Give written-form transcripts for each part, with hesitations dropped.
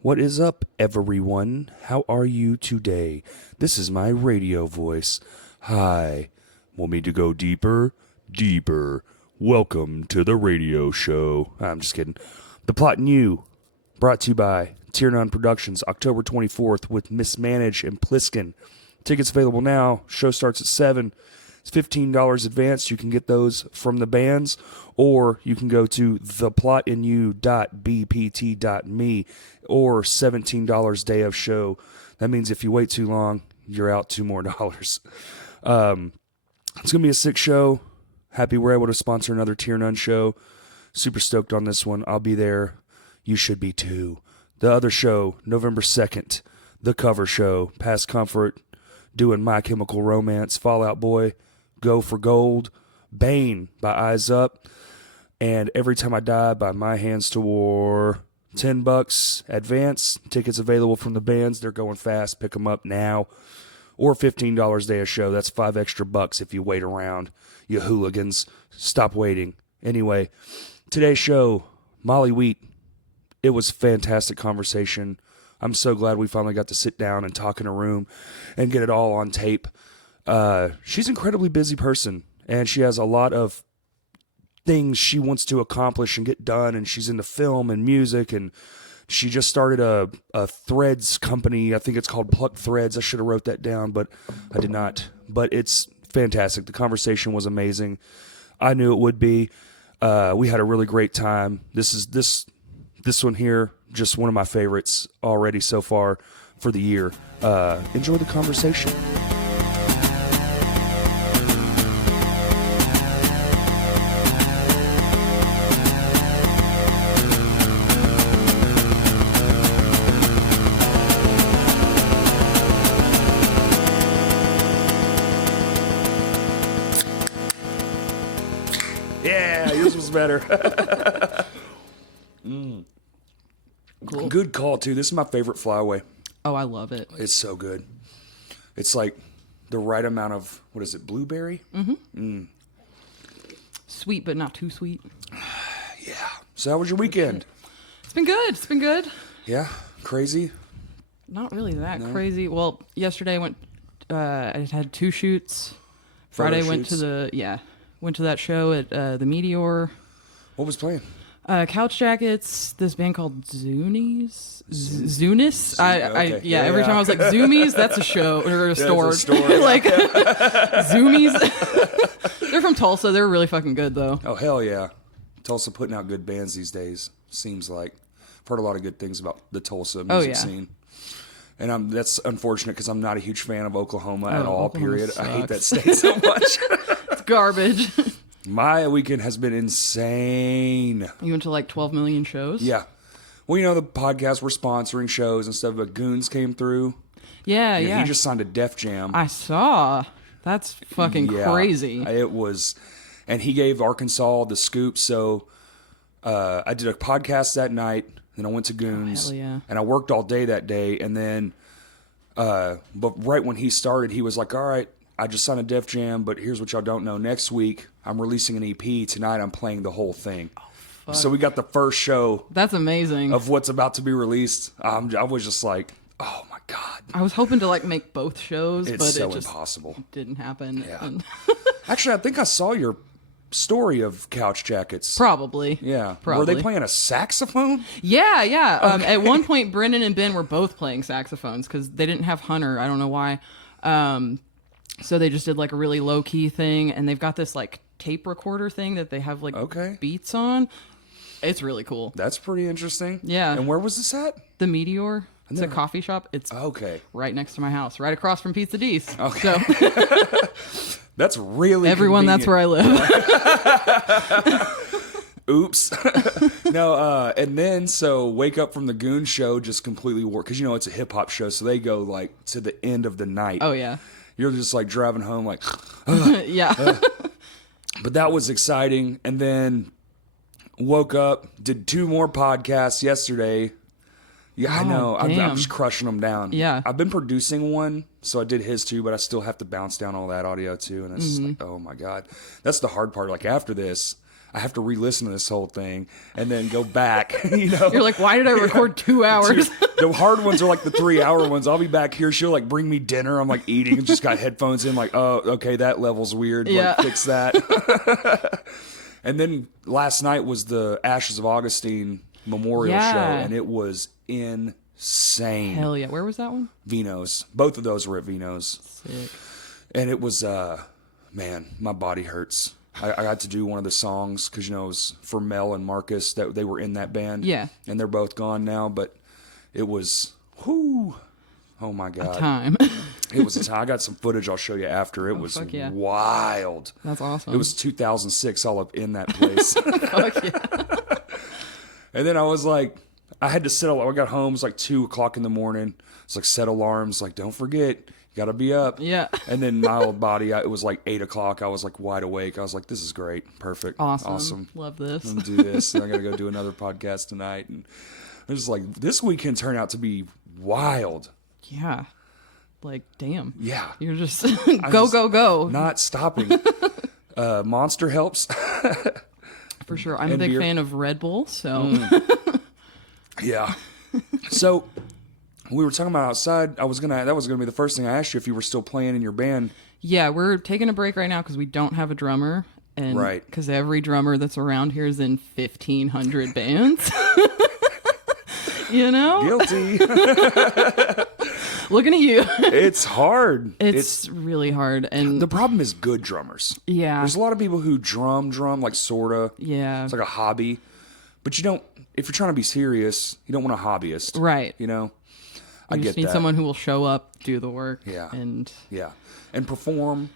What is up, everyone? How are you today? This is my radio voice. Hi. Want me to go deeper? Deeper. Welcome to the radio show. I'm just kidding. The Plot and You, brought to you by Tier 9 Productions, October 24th with Mismanage and Pliskin. Tickets available now. Show starts at 7. It's $15 advance. You can get those from the bands, or you can go to theplotandyou.bpt.me, or $17 day of show. That means if you wait too long, you're out $2 more. It's going to be a sick show. Happy we're able to sponsor another Tier 9 show. Super stoked on this one. I'll be there. You should be too. The other show, November 2nd, the cover show, Past Comfort, doing My Chemical Romance, Fall Out Boy, Go for Gold, Bane by Eyes Up, and Every Time I Die by My Hands to War. $10 advance. Tickets available from the bands. They're going fast. Pick them up now. Or $15 day of show. That's $5 extra if you wait around. You hooligans. Stop waiting. Anyway, today's show, Molly Wheat. It was fantastic conversation. I'm so glad we finally got to sit down and talk in a room and get it all on tape. She's an incredibly busy person, and she has a lot of things she wants to accomplish and get done, and she's into film and music, and she just started a threads company. I think it's called Pluck Threads. I should have wrote that down, but I did not. But it's fantastic. The conversation was amazing. I knew it would be. We had a really great time. This one here, just one of my favorites already so far for the year. Enjoy the conversation. Yeah, yours was better. Cool. Good call, too. This is my favorite flyaway. Oh, I love it. It's so good. It's like the right amount of, what is it, blueberry? Mm-hmm. Sweet, but not too sweet. Yeah. So how was your weekend? It's been good. It's been good. Yeah? Crazy? Not really that crazy. Well, yesterday I had 2 shoots. Friday went to that show at the Meteor. What was playing? Couch Jackets, this band called Zoomies. Zoonis? Every time I was like, Zoomies, that's a show or a store. Like, Zoomies. They're from Tulsa. They're really fucking good, though. Oh, hell yeah. Tulsa putting out good bands these days, seems like. I've heard a lot of good things about the Tulsa music scene. And that's unfortunate because I'm not a huge fan of Oklahoma at all, Oklahoma period. sucks. I hate that state so much. It's garbage. My weekend has been insane. You went to like 12 million shows? Yeah. Well, you know, the podcast, we're sponsoring shows and stuff, but Goons came through. Yeah. He just signed a Def Jam. I saw. That's fucking crazy. It was. And he gave Arkansas the scoop, so I did a podcast that night, then I went to Goons. Oh, hell yeah. And I worked all day that day, and then, but right when he started, he was like, all right, I just signed a Def Jam, but here's what y'all don't know. Next week, I'm releasing an EP. Tonight, I'm playing the whole thing. Oh, fuck. So we got the first show. That's amazing. Of what's about to be released. I was just like, oh my God. I was hoping to like make both shows, but so it just impossible. Didn't happen. Yeah. Actually, I think I saw your story of Couch Jackets. Probably. Yeah. Probably. Were they playing a saxophone? Yeah. Okay. At one point, Brendan and Ben were both playing saxophones because they didn't have Hunter. I don't know why. So they just did like a really low key thing, and they've got this like tape recorder thing that they have like beats on. It's really cool. That's pretty interesting. Yeah. And where was this at? The Meteor. It's a coffee shop. It's right next to my house, right across from Pizza D's. Okay. So that's really everyone. Convenient. That's where I live. Oops. No. And then Wake Up from the Goon show just completely worked because it's a hip hop show, so they go like to the end of the night. Oh yeah. You're just like driving home like. Yeah. But that was exciting, and then woke up, did 2 more podcasts yesterday. Yeah, I know. I'm just crushing them down. Yeah. I've been producing one, so I did his too, but I still have to bounce down all that audio too. And it's just like, oh my God. That's the hard part. Like after this, I have to re-listen to this whole thing and then go back. You know, You're like, why did I record 2 hours? The hard ones are like the 3-hour ones. I'll be back here. She'll like bring me dinner. I'm like eating and just got headphones in. Like, oh, okay, that level's weird. Yeah. Like, fix that. And then last night was the Ashes of Augustine memorial show, and it was insane. Hell yeah. Where was that one? Vino's. Both of those were at Vino's. Sick. And it was, man, my body hurts. I got to do one of the songs because, you know, it was for Mel and Marcus that they were in that band. Yeah. And they're both gone now, but it was, whoo, oh my God. A time. It was a time. I got some footage I'll show you after. It was wild. That's awesome. It was 2006 all up in that place. Fuck yeah. And then I was like, I had to set I got home, it was like 2 o'clock in the morning. It's like set alarms, like don't forget, you gotta be up. Yeah. And then my old body, it was like 8 o'clock. I was like wide awake. I was like, this is great. Perfect. Awesome. Love this. I'm gonna do this. And I gotta go do another podcast tonight. And I was like, this weekend turned out to be wild. Yeah. Like, damn. Yeah. You're just go. Not stopping. Monster helps. For sure. I'm a big fan of Red Bull, so. Yeah. So we were talking about outside. That was gonna be the first thing I asked you if you were still playing in your band. Yeah, we're taking a break right now because we don't have a drummer. And right. Because every drummer that's around here is in 1,500 bands. You know? Guilty. Looking at you. It's hard. It's really hard. And the problem is good drummers. Yeah. There's a lot of people who drum like sorta. Yeah. It's like a hobby. But you don't, if you're trying to be serious, you don't want a hobbyist. Right. You know? I you get just need that. Someone who will show up, do the work. Yeah. And perform.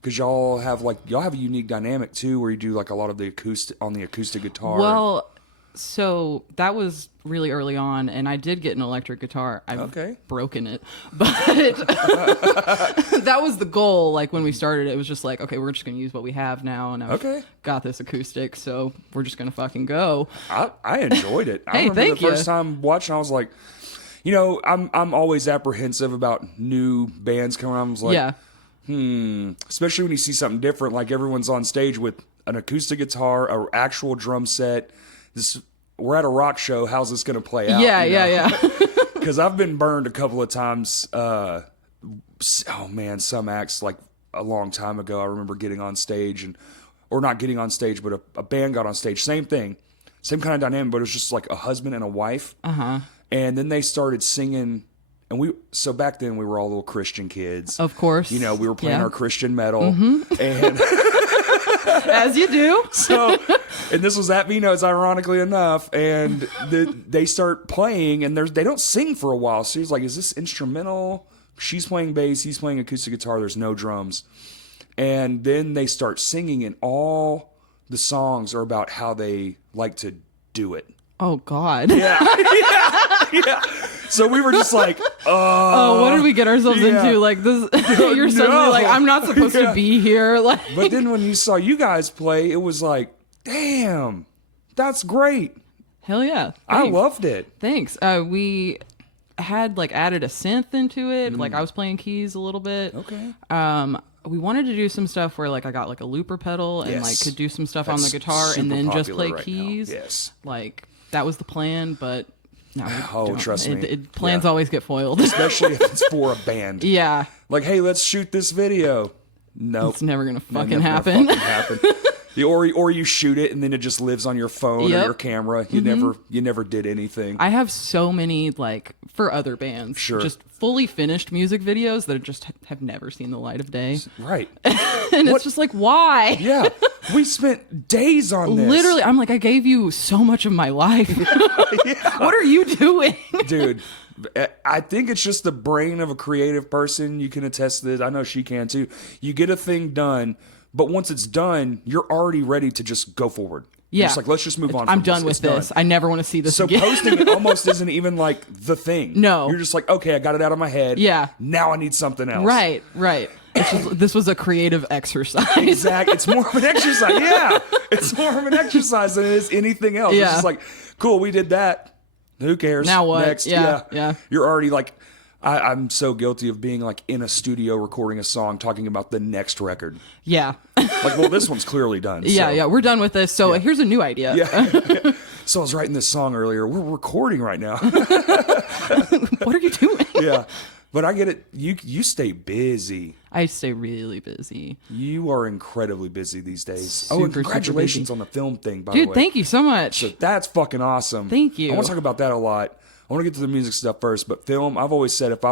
Because y'all have a unique dynamic too, where you do like a lot of the acoustic guitar. Well, so that was really early on, and I did get an electric guitar. I've broken it, but that was the goal. Like when we started, it was just like, okay, we're just going to use what we have now, and I've got this acoustic, so we're just going to fucking go. I enjoyed it. I remember the first time watching, I was like, you know, I'm always apprehensive about new bands coming around. I was like, especially when you see something different, like everyone's on stage with an acoustic guitar, an actual drum set. We're at a rock show. How's this going to play out? Yeah. Because I've been burned a couple of times. Oh man, some acts like a long time ago. I remember getting on stage or not getting on stage, but a band got on stage. Same thing, same kind of dynamic, but it was just like a husband and a wife. And then they started singing. And so back then we were all little Christian kids. Of course. You know, we were playing our Christian metal. And as you do. So, and this was at Vino's, ironically enough, and they start playing, and they don't sing for a while. So he's like, is this instrumental? She's playing bass, he's playing acoustic guitar, there's no drums. And then they start singing, and all the songs are about how they like to do it. Oh, God. Yeah. So we were just like, what did we get ourselves into? Like this, you're suddenly like, I'm not supposed to be here. Like, but then when you saw you guys play, it was like, damn, that's great. Hell yeah. Thanks. I loved it. Thanks. We had added a synth into it. Like I was playing keys a little bit. Okay. We wanted to do some stuff where I got a looper pedal and could do some stuff on the guitar and then just play keys. Now. Yes. That was the plan, but no, trust me. Plans always get foiled. Especially if it's for a band. Yeah. Like, hey, let's shoot this video. No. It's never going to fucking happen. Or you shoot it and then it just lives on your phone or your camera. You never did anything. I have so many for other bands, just fully finished music videos that just have never seen the light of day. Right. And it's just why? Yeah. We spent days on this. Literally, I'm I gave you so much of my life. What are you doing? Dude, I think it's just the brain of a creative person. You can attest to this. I know she can too. You get a thing done, but once it's done, you're already ready to just go forward. Yeah. You're just let's just move on. I'm done with this. I never want to see this so again. Posting it almost isn't even the thing. No. You're just okay, I got it out of my head. Yeah. Now I need something else. Right. This was a creative exercise. Exactly. It's more of an exercise. Yeah. It's more of an exercise than it is anything else. Yeah. It's just cool, we did that. Who cares? Now what? Next. Yeah. You're already I'm so guilty of being like in a studio recording a song, talking about the next record. Yeah. Like, well, this one's clearly done. Yeah, we're done with this. So here's a new idea. Yeah. So I was writing this song earlier. We're recording right now. What are you doing? Yeah. But I get it. You stay busy. I stay really busy. You are incredibly busy these days. Super, and congratulations on the film thing, by the way. Dude, thank you so much. So that's fucking awesome. Thank you. I want to talk about that a lot. I want to get to the music stuff first, but film, I've always said if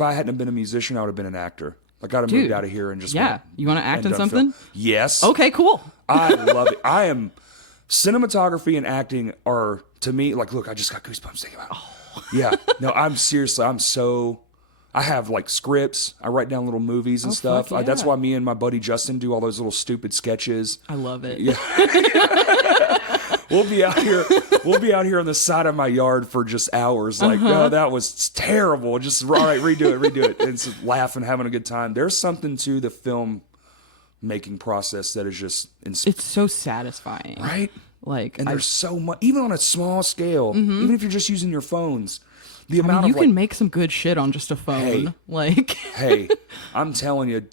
I hadn't been a musician, I would have been an actor. Like, I'd have moved out of here and just you want to act in something? Film. Yes. Okay, cool. I love it. Cinematography and acting are, to me, like, look, I just got goosebumps thinking about it. Oh. Yeah. No, I have like scripts. I write down little movies and stuff. Yeah. That's why me and my buddy Justin do all those little stupid sketches. I love it. Yeah. We'll be out here on the side of my yard for just hours. Like, oh, that was terrible. Just, all right, redo it. And just laughing, having a good time. There's something to the film making process that is just it's so satisfying. Right? Like, and there's so much, even on a small scale, even if you're just using your phones, the amount you can make some good shit on just a phone. Hey, I'm telling you,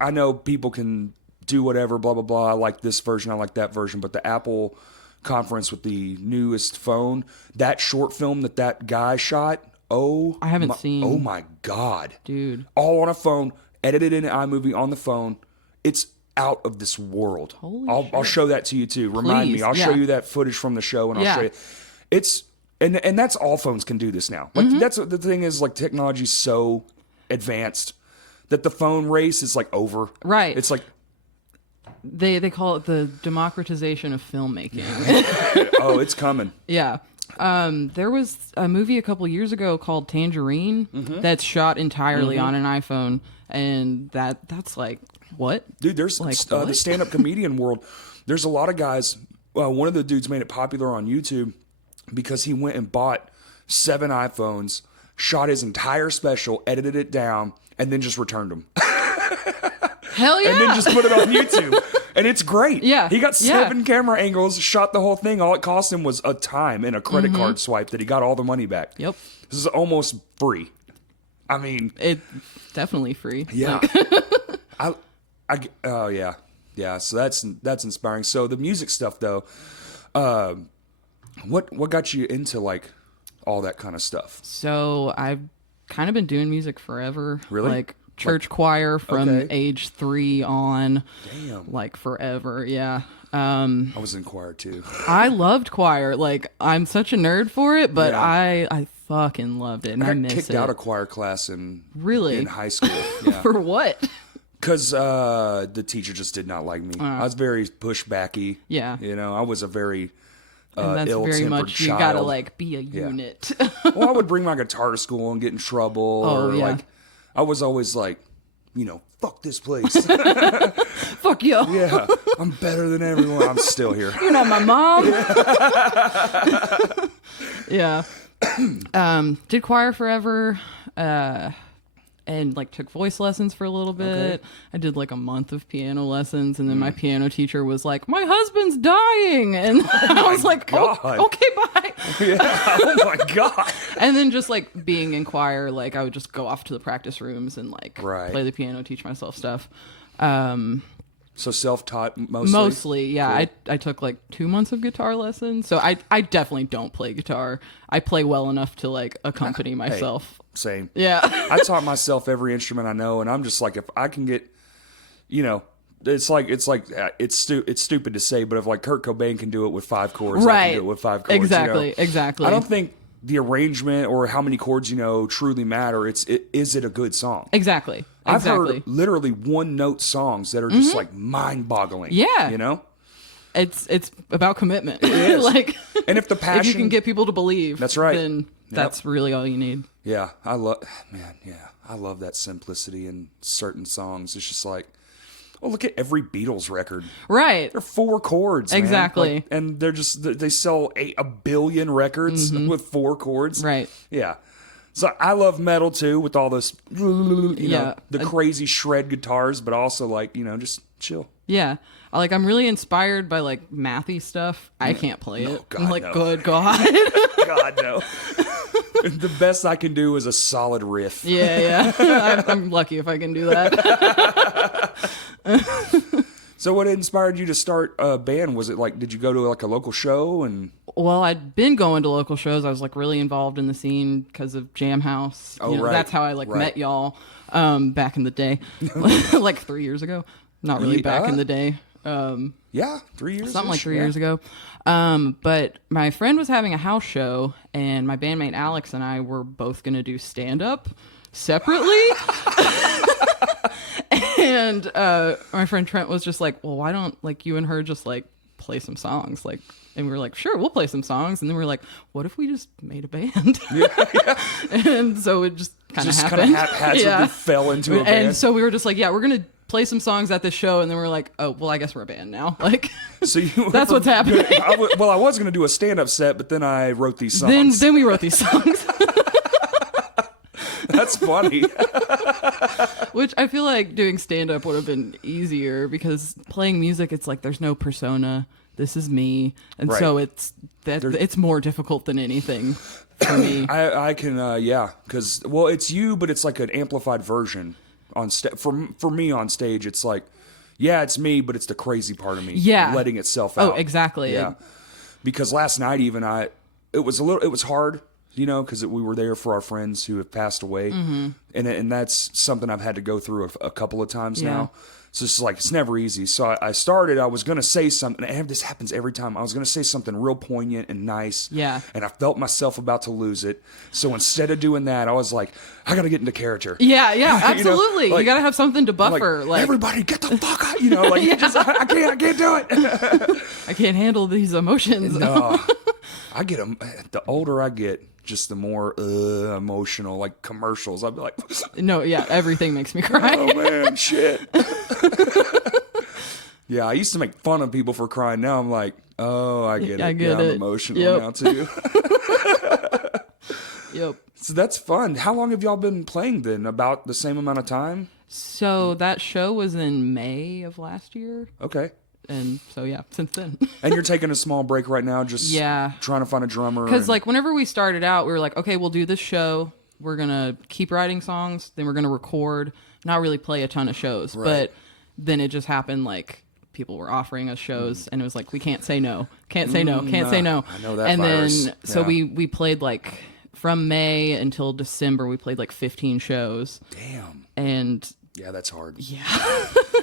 I know people can do whatever, blah, blah, blah. I like this version, I like that version, but the Apple conference with the newest phone, that short film that guy shot, I haven't seen. Oh my God. Dude. All on a phone, edited in iMovie on the phone. It's out of this world. I'll show that to you too. Remind me. I'll show you that footage from the show, and I'll show you. It's and that's all phones can do this now. Like, that's what the thing is. Like, technology's so advanced that the phone race is like over. Right. It's like they call it the democratization of filmmaking. Oh, it's coming. Yeah. There was a movie a couple years ago called Tangerine that's shot entirely on an iPhone, and that's like, what? Dude, there's like, the stand-up comedian world. There's a lot of guys. One of the dudes made it popular on YouTube because he went and bought 7 iPhones, shot his entire special, edited it down, and then just returned them. Hell yeah! And then just put it on YouTube. And it's great. Yeah. He got 7 camera angles, shot the whole thing. All it cost him was a time and a credit card swipe that he got all the money back. Yep. This is almost free. I mean... It's definitely free. Yeah. Oh, yeah. Yeah, so that's inspiring. So the music stuff, though, what got you into, like, all that kind of stuff? So I've kind of been doing music forever. Really? Like, church choir from age 3 on. Damn. Like, forever, yeah. I was in choir, too. I loved choir. Like, I'm such a nerd for it, but I fucking loved it, and I miss it. I got kicked out of choir class in high school. Yeah. For what? Because the teacher just did not like me. I was very pushbacky. Yeah. You know, I was a very and that's ill-tempered very much child. You gotta, like, be a unit. Well, I would bring my guitar to school and get in trouble. Like, I was always like, you know, fuck this place. Fuck you. Yeah, I'm better than everyone. I'm still here. You're not my mom. Yeah. Did choir forever. And like took voice lessons for a little bit. Okay. I did like a month of piano lessons, and then my piano teacher was like, "My husband's dying," and I was like, "Oh, okay, bye." Yeah. Oh my God. And then just like being in choir, like I would just go off to the practice rooms and like play the piano, teach myself stuff. So self-taught mostly? Mostly, yeah. Cool. I took like 2 months of guitar lessons. So I definitely don't play guitar. I play well enough to like accompany myself. Same. Yeah. I taught myself every instrument I know, and I'm just like, if I can get, you know, it's stupid to say, but if like Kurt Cobain can do it with 5 chords, I can do it with 5 chords. Exactly, you know? exactly. I don't think the arrangement or how many chords you know truly matter. Is it a good song? Exactly. I've heard literally 1-note songs that are just like mind-boggling. Yeah. You know? It's about commitment. It is. Like, and if the passion, if you can get people to believe, that's right. Then that's really all you need. Yeah, I love that simplicity in certain songs. It's just like, oh, look at every Beatles record. Right. They're 4 chords. Exactly. Man. Like, and they're just, they sell a billion records with 4 chords. Right. Yeah. So I love metal too, with all this, you know, the crazy shred guitars, but also like, you know, just chill. Yeah. Like, I'm really inspired by like mathy stuff. I can't play it. God, I'm like, no. good God. God, no. The best I can do is a solid riff. Yeah. I'm lucky if I can do that. So what inspired you to start a band? Was it like, did you go to like a local show? And Well, I'd been going to local shows. I was like really involved in the scene because of Jam House. Right. That's how I met y'all back in the day, like 3 years ago. Not really back in the day. 3 years, something like 3 years ago. But my friend was having a house show, and my bandmate Alex and I were both going to do stand up separately. And my friend Trent was just like, well, why don't like you and her just like play some songs? Like, and we were like, sure, we'll play some songs. And then we were like, what if we just made a band? Yeah. And so it just kind of happened. Kind of haphazardly fell into a band. And so we were just like, yeah, we're going to play some songs at this show. And then we were like, oh, well, I guess we're a band now. Like, so that's what's happening. I was going to do a stand-up set, but then I wrote these songs. Then we wrote these songs. That's funny. Which I feel like doing stand-up would have been easier because playing music, it's like there's no persona. This is me, and so it's more difficult than anything for me. I can because it's you, but it's like an amplified version on for me on stage. It's like it's me, but it's the crazy part of me letting itself out. Oh, exactly. Yeah, because last night even it was hard. Because we were there for our friends who have passed away, and that's something I've had to go through a couple of times now. So it's like it's never easy. So I was going to say something, and this happens every time. I was going to say something real poignant and nice, and I felt myself about to lose it. So instead of doing that, I was like, I got to get into character. Yeah, absolutely. You got to have something to buffer. Like everybody, get the fuck out. I can't do it. I can't handle these emotions. No, I get them. The older I get, just the more emotional, like commercials. I'd be like, no, everything makes me cry. Oh man, shit. Yeah, I used to make fun of people for crying. Now I'm like, oh, I get it. I'm emotional now too. Yep. So that's fun. How long have y'all been playing then? About the same amount of time? So that show was in May of last year. Okay. And so, since then. And you're taking a small break right now, just trying to find a drummer. Because, whenever we started out, we were like, okay, we'll do this show. We're going to keep writing songs. Then we're going to record. Not really play a ton of shows. Right. But then it just happened, people were offering us shows. And it was like, we can't say no. Can't say no. Can't say no. I know that and virus. Then, so we played, from May until December, we played, 15 shows. Damn. And... yeah, that's hard. Yeah.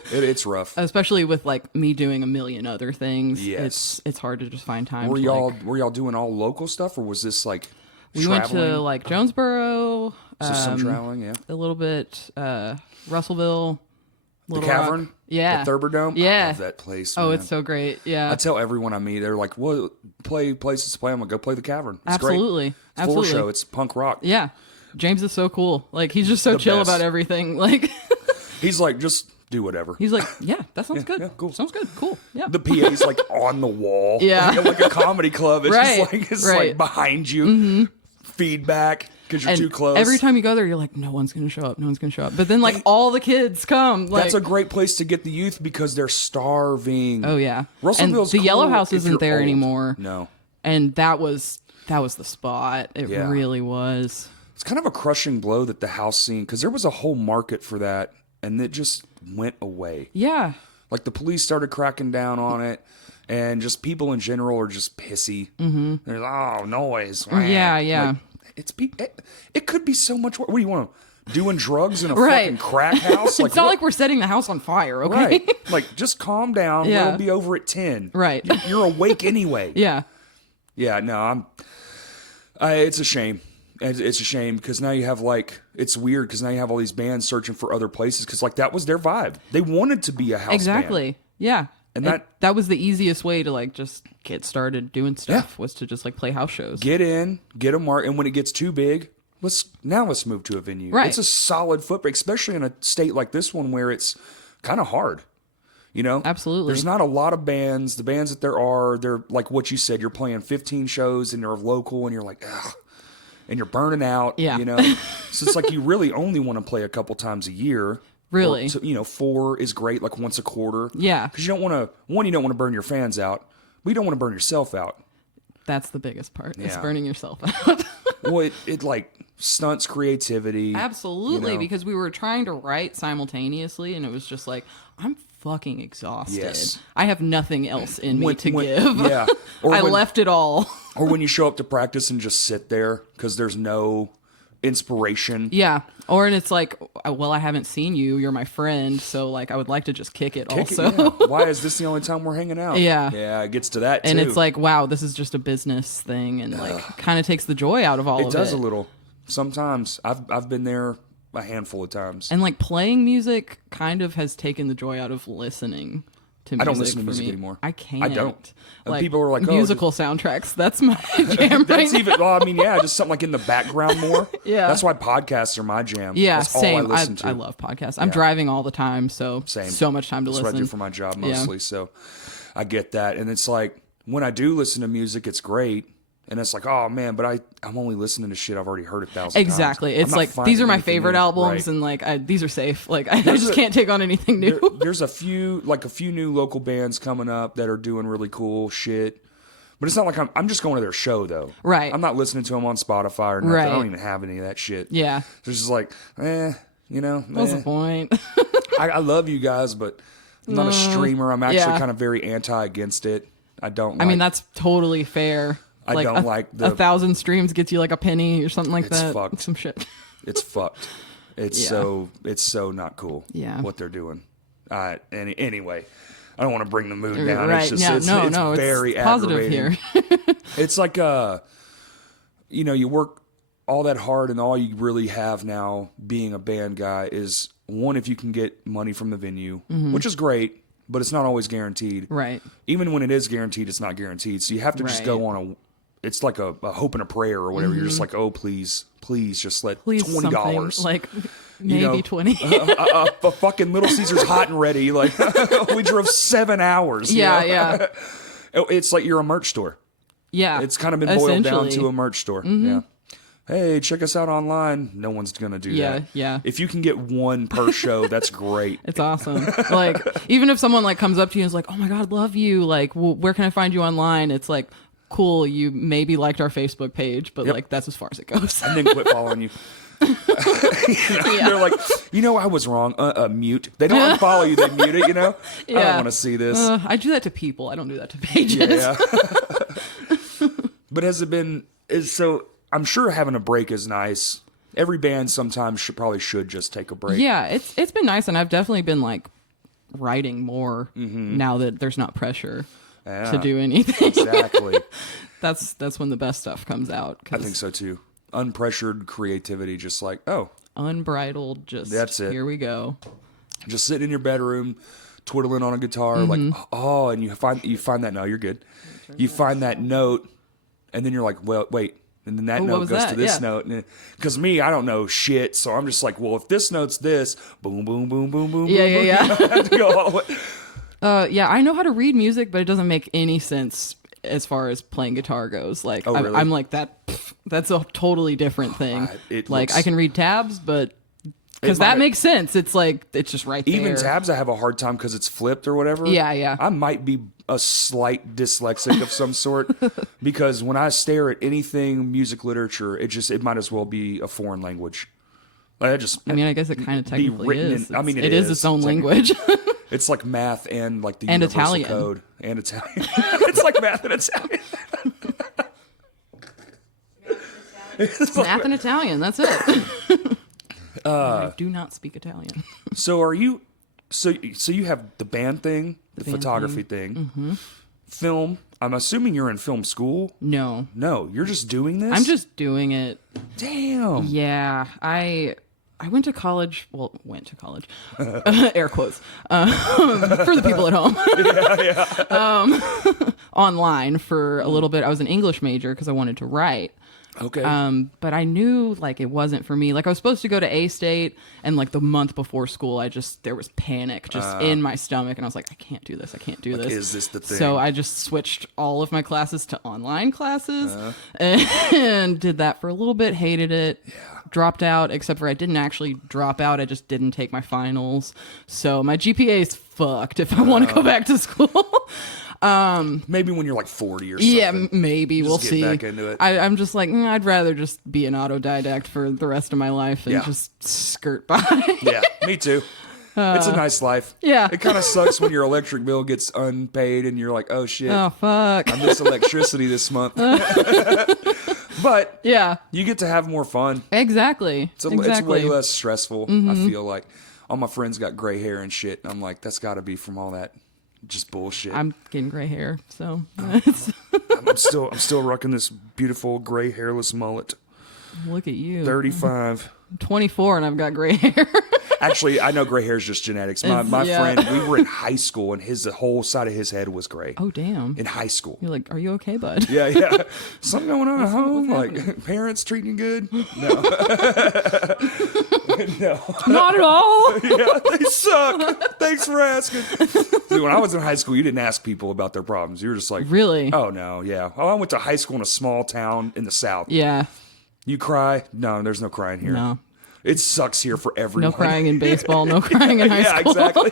It's rough. Especially with me doing a million other things. Yes. It's hard to just find time. Were y'all doing all local stuff, or was this we traveling? went to Jonesboro. So some traveling, yeah. A little bit Russellville. The Cavern? Rock. Yeah. The Thurber Dome? Yeah. I love that place. Oh, man. it's so great. Yeah. I tell everyone I meet, they're like, well, play places to play. I'm going to go play the Cavern. It's Absolutely. great. It's Absolutely. full show. It's punk rock. Yeah. James is so cool. He's just so chill about everything. He's like, just do whatever. He's like, yeah, that sounds good. Yeah, cool. Sounds good. Cool. Yeah. The PA's on the wall. Yeah. Like a comedy club. It's right. just behind you. Feedback because you're too close. Every time you go there, you're like, no one's going to show up. No one's going to show up. But then all the kids come. That's a great place to get the youth because they're starving. Oh, yeah. Russellville's and the cool Yellow House isn't there old. anymore. No. And that was the spot. It really was. It's kind of a crushing blow that the house scene, because there was a whole market for that, and it just went away. Yeah. The police started cracking down on it, and just people in general are just pissy. Mm-hmm. There's, noise. Yeah. It could be so much worse. What do you want? Doing drugs in a fucking crack house? It's not like we're setting the house on fire, okay? Right. Just calm down. Yeah. We'll be over at 10. Right. You're awake anyway. Yeah. Yeah, no, it's a shame. It's a shame because now you have it's weird because now you have all these bands searching for other places because that was their vibe. They wanted to be a house band. Yeah. And that was the easiest way to just get started doing stuff was to just play house shows. Get in, get a mark, and when it gets too big, let's move to a venue. Right. It's a solid footprint, especially in a state like this one where it's kind of hard. Absolutely. There's not a lot of bands. The bands that there are, they're like what you said. You're playing 15 shows and you're local, and you're like, ugh. And you're burning out, So it's you really only want to play a couple times a year. Really? 4 is great, once a quarter. Yeah. Because you don't want to burn your fans out, but you don't want to burn yourself out. That's the biggest part, is Yeah. burning yourself out. Well, it like stunts creativity. Absolutely, you know? because we were trying to write simultaneously, and it was just like, I'm fucking exhausted. Yes. I have nothing else in me to give. Yeah. I left it all. Or when you show up to practice and just sit there because there's no inspiration. Yeah. Or and it's like, well, I haven't seen you. You're my friend, so like I would like to just kick it also. Yeah. Why is this the only time we're hanging out? Yeah. Yeah, it gets to that too. And it's like, wow, this is just a business thing, and like kind of takes the joy out of all of it. It does a little. Sometimes I've been there a handful of times. And like playing music kind of has taken the joy out of listening to music. I don't listen to for music me. anymore. I can't. I don't. Like, people are like, musical soundtracks. That's my jam right that's now. even. Well, I mean, yeah, just something like in the background more. Yeah. That's why podcasts are my jam. Yeah, that's same. all I listen to. I love podcasts. I'm driving all the time, so Same. so much time to That's listen. what I do for my job mostly. So I get that, and it's like when I do listen to music, it's great. And it's like, oh man, but I'm only listening to shit I've already heard 1,000 Exactly. times. It's like these are my favorite new. albums, Right. and like these are safe. Like I just can't take on anything new. There's a few new local bands coming up that are doing really cool shit. But it's not like I'm just going to their show though. Right. I'm not listening to them on Spotify or nothing. Right. I don't even have any of that shit. Yeah. It's just like, What's the point? I love you guys, but I'm not a streamer. I'm actually Yeah. kind of very anti against it. I don't. I mean, that's totally fair. I don't like the 1,000 streams gets you like a penny or something like It's that. fucked. Some shit. It's fucked. It's Yeah. so not cool. Yeah. What they're doing. Anyway, I don't want to bring the mood down. Right. It's just Yeah, it's very it's positive aggravating. here. It's like you work all that hard, and all you really have now being a band guy is one, if you can get money from the venue, which is great, but it's not always guaranteed. Right. Even when it is guaranteed, it's not guaranteed. So you have to just go on it's like a hope and a prayer or whatever. You're just like, oh, please, just let $20. Like maybe 20. A fucking Little Caesars hot and ready. Like we drove 7 hours. Yeah, you know? It's like you're a merch store. Yeah. It's kind of been boiled down to a merch store. Yeah. Hey, check us out online. No one's going to do that. Yeah. If you can get one per show, that's great. It's awesome. Like, even if someone like comes up to you and is like, oh my God, love you. Like, where can I find you online? It's like, cool, you maybe liked our Facebook page, but like that's as far as it goes. And then quit following you. They're like, I was wrong. Mute. They don't unfollow you, they mute it, I don't want to see this. I do that to people. I don't do that to pages. Yeah. But has it been so I'm sure having a break is nice. Every band sometimes should just take a break. Yeah, it's been nice, and I've definitely been like writing more now that there's not pressure to do anything. Exactly. That's when the best stuff comes out. I think so too. Unpressured creativity, just like, unbridled, just that's it. Here we go. Just sitting in your bedroom, twiddling on a guitar, like, and you find that note. You're good. You find that note, and then you're like, well, wait. And then that note goes to this note. Because me, I don't know shit, so I'm just like, well, if this note's this, boom, boom, boom, boom, boom, Yeah. I have to go all the way. Yeah, I know how to read music, but it doesn't make any sense as far as playing guitar goes. Like, really? I'm like that. That's a totally different thing. I can read tabs, but because that makes sense. It's like it's just right there. Even tabs, I have a hard time because it's flipped or whatever. Yeah. I might be a slight dyslexic of some sort because when I stare at anything music literature, it might as well be a foreign language. I guess it kind of technically is. It is its own language. It's like math and like the and universal Italian code and Italian. It's like math and Italian. It's math and Italian. That's it. I do not speak Italian. So are you? So you have the band thing, the photography thing, film. I'm assuming you're in film school. No, you're just doing this. I'm just doing it. Damn. Yeah, I went to college. Well, air quotes, for the people at home. Online for a little bit. I was an English major because I wanted to write. Okay. But I knew like it wasn't for me. Like I was supposed to go to A-State, and like the month before school, there was panic just in my stomach, and I was like, I can't do this. Is this the thing? So I just switched all of my classes to online classes, and did that for a little bit. Hated it. Yeah. Dropped out, except for I didn't actually drop out. I just didn't take my finals. So my GPA is fucked if I want to go back to school. Maybe when you're like 40 or something. Yeah, maybe. We'll get see. back into it. I'm just like, I'd rather just be an autodidact for the rest of my life and just skirt by. Yeah, me too. It's a nice life. Yeah. It kind of sucks when your electric bill gets unpaid and you're like, oh shit. Oh, fuck. I miss electricity this month. But yeah, you get to have more fun. Exactly. It's way less stressful, I feel like. All my friends got gray hair and shit. And I'm like, that's got to be from all that just bullshit. I'm getting gray hair, so I'm still rocking this beautiful gray hairless mullet. Look at you. 35. 24 and I've got gray hair. Actually, I know gray hair is just genetics. My friend, we were in high school and the whole side of his head was gray. Oh, damn. In high school. You're like, are you okay, bud? Yeah. Something going on at home? Like, parents treating you good? No. No. Not at all. Yeah, they suck. Thanks for asking. See, when I was in high school, you didn't ask people about their problems. You were just like, really? Oh, no, yeah. Oh, I went to high school in a small town in the South. Yeah. You cry? No, there's no crying here. No. It sucks here for everyone. No crying in baseball, no crying in high school. Yeah, exactly.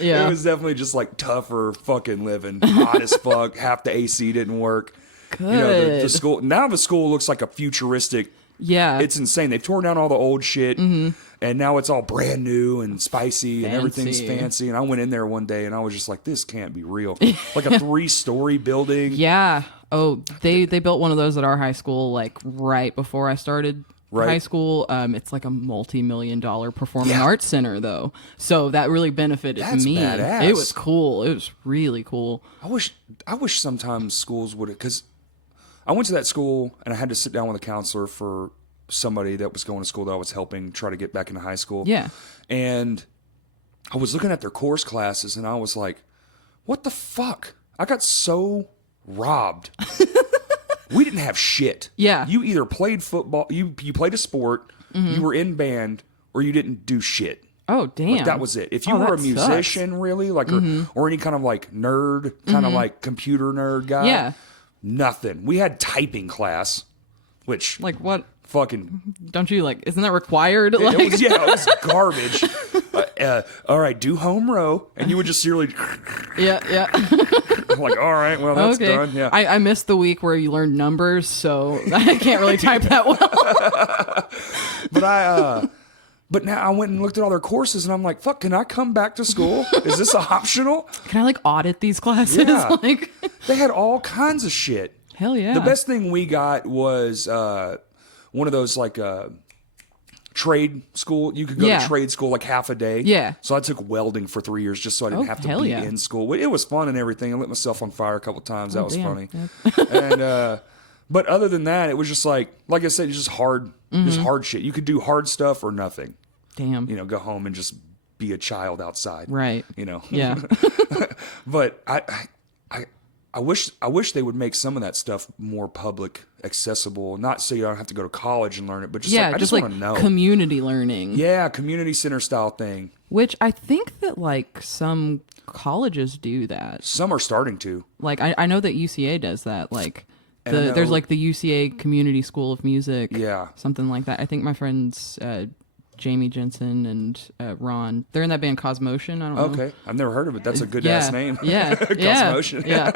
Yeah. It was definitely just like tougher fucking living. Hot as fuck. Half the AC didn't work. Good. You know, the school. Now the school looks like a futuristic. Yeah. It's insane. They've torn down all the old shit. And now it's all brand new and spicy and everything's fancy. And I went in there one day and I was just like, this can't be real. Like a 3-story building. Yeah. Oh, they built one of those at our high school like right before I started high school. It's like a multi-million-dollar performing arts center though. So that really benefited me. Badass. It was cool. It was really cool. I wish sometimes schools would have, because I went to that school and I had to sit down with a counselor for somebody that was going to school that I was helping try to get back into high school. Yeah. And I was looking at their course classes and I was like, what the fuck? I got so robbed. We didn't have shit. Yeah. You either played football, you played a sport, you were in band, or you didn't do shit. Oh, damn. Like, that was it. If you were a musician, really, like, or any kind of like nerd, kind of like computer nerd guy, Yeah. nothing. We had typing class, which Like what? fucking Don't you like? Isn't that required? Like, it was garbage. All right, do home row, and you would just seriously yeah. like, all right, well that's Okay. done. Yeah, I missed the week where you learned numbers, so I can't really type that well. But now I went and looked at all their courses, and I'm like, fuck, can I come back to school? Is this optional? Can I like audit these classes? Yeah. Like, They had all kinds of shit. hell yeah. The best thing we got was one of those like trade school. You could go to trade school like half a day. Yeah. So I took welding for 3 years just so I didn't have to be in school. It was fun and everything. I lit myself on fire a couple times. That was funny. And but other than that, it was just like I said, it's just hard, just hard shit. You could do hard stuff or nothing. Damn. You know, go home and just be a child outside. Right. You know. Yeah. But I wish they would make some of that stuff more public accessible. Not so you don't have to go to college and learn it, but just I just want to know. Community learning. Yeah, community center style thing. Which I think that like some colleges do that. Some are starting to. Like I know that UCA does that. Like there's like the UCA Community School of Music. Yeah. Something like that. I think my friends Jamie Jensen and Ron, they're in that band Cosmotion. I don't know. Okay, I've never heard of it. That's a good ass name. Yeah. Cosmotion. Yeah.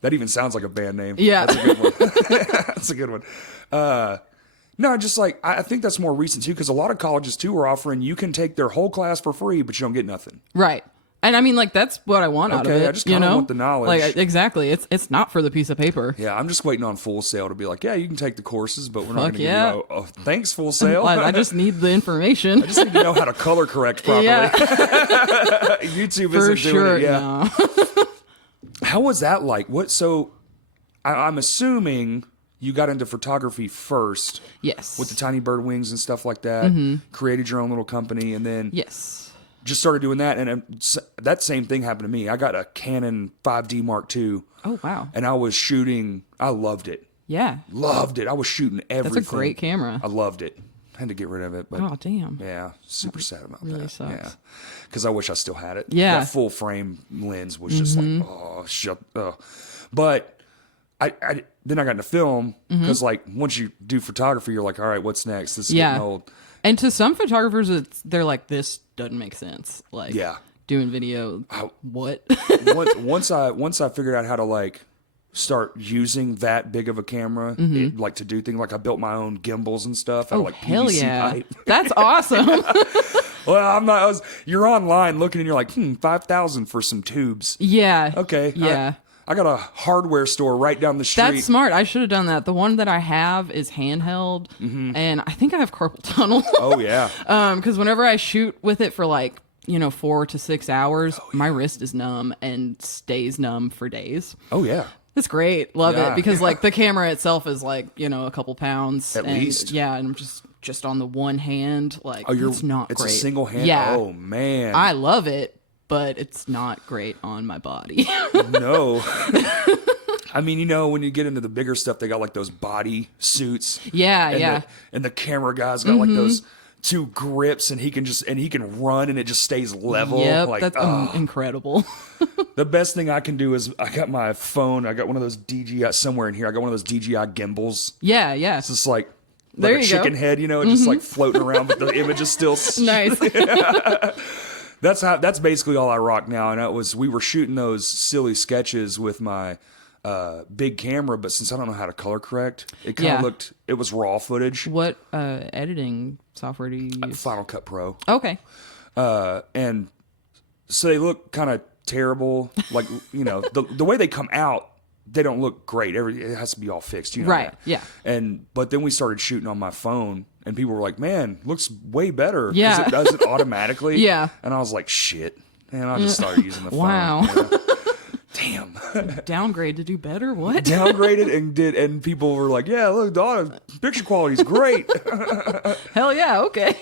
That even sounds like a band name. Yeah. That's a good one. That's a good one. No, just like I think that's more recent too, because a lot of colleges too are offering you can take their whole class for free, but you don't get nothing. Right. And I mean, like, that's what I want out of it. I just kind of want the knowledge. Like, exactly. It's not for the piece of paper. Yeah, I'm just waiting on Full Sail to be like, yeah, you can take the courses, but we're not going to give you thanks, Full Sail. I just need the information. I just need to know how to color correct properly. Yeah. YouTube for isn't sure, doing it. Yeah. No. How was that like? So I'm assuming you got into photography first. Yes. With the tiny bird wings and stuff like that. Created your own little company and then yes. just started doing that. And that same thing happened to me. I got a Canon 5D Mark II. Oh, wow. And I was shooting. I loved it. Yeah. Loved it. I was shooting everything. That's a great camera. I loved it. Had to get rid of it. But oh, damn. yeah, super sad about that. Really sucks. Yeah. Because I wish I still had it. Yeah. That full frame lens was just like, oh, shut up. But I then I got into film because like once you do photography, you're like, all right, what's next? This is getting old. And to some photographers, they're like, this doesn't make sense. Like, yeah. doing video. What? once I figured out how to like start using that big of a camera, like to do things like I built my own gimbals and stuff. Oh, out of, like hell PVC yeah. pipe. That's awesome. Well, you're online looking and you're like, 5,000 for some tubes. Yeah. Okay. Yeah. I got a hardware store right down the street. That's smart. I should have done that. The one that I have is handheld, and I think I have carpal tunnel. Oh, yeah. Because whenever I shoot with it for like, 4 to 6 hours, my wrist is numb and stays numb for days. Oh, yeah. It's great. Love Yeah. it. Because like the camera itself is like, a couple pounds. At least. Yeah, and I'm just on the one hand. Like, it's not great. It's a single hand? Yeah. Oh, man. I love it, but it's not great on my body. No. I mean, when you get into the bigger stuff, they got like those body suits. Yeah, and yeah. And the camera guy's got like those 2 grips, and he can run, and it just stays level. Yep, like, that's incredible. The best thing I can do is I got my phone. I got one of those DJI somewhere in here. I got one of those DJI gimbals. Yeah, yeah. It's just like There a you chicken go. head, just like floating around, but the image is still Nice. That's basically all I rock now. And we were shooting those silly sketches with my big camera, but since I don't know how to color correct, it kind of it was raw footage. What editing software do you use? Final Cut Pro. Okay. And so they look kind of terrible. Like, the way they come out, they don't look great. It has to be all fixed. Right. That. Yeah. But then we started shooting on my phone, and people were like, "Man, looks way better." Yeah. 'Cause it does it automatically. Yeah. And I was like, "Shit." And I just started using the phone. Wow. Damn. Downgrade to do better? What? Downgraded and people were like, "Yeah, look, the picture quality's great." Hell yeah. Okay.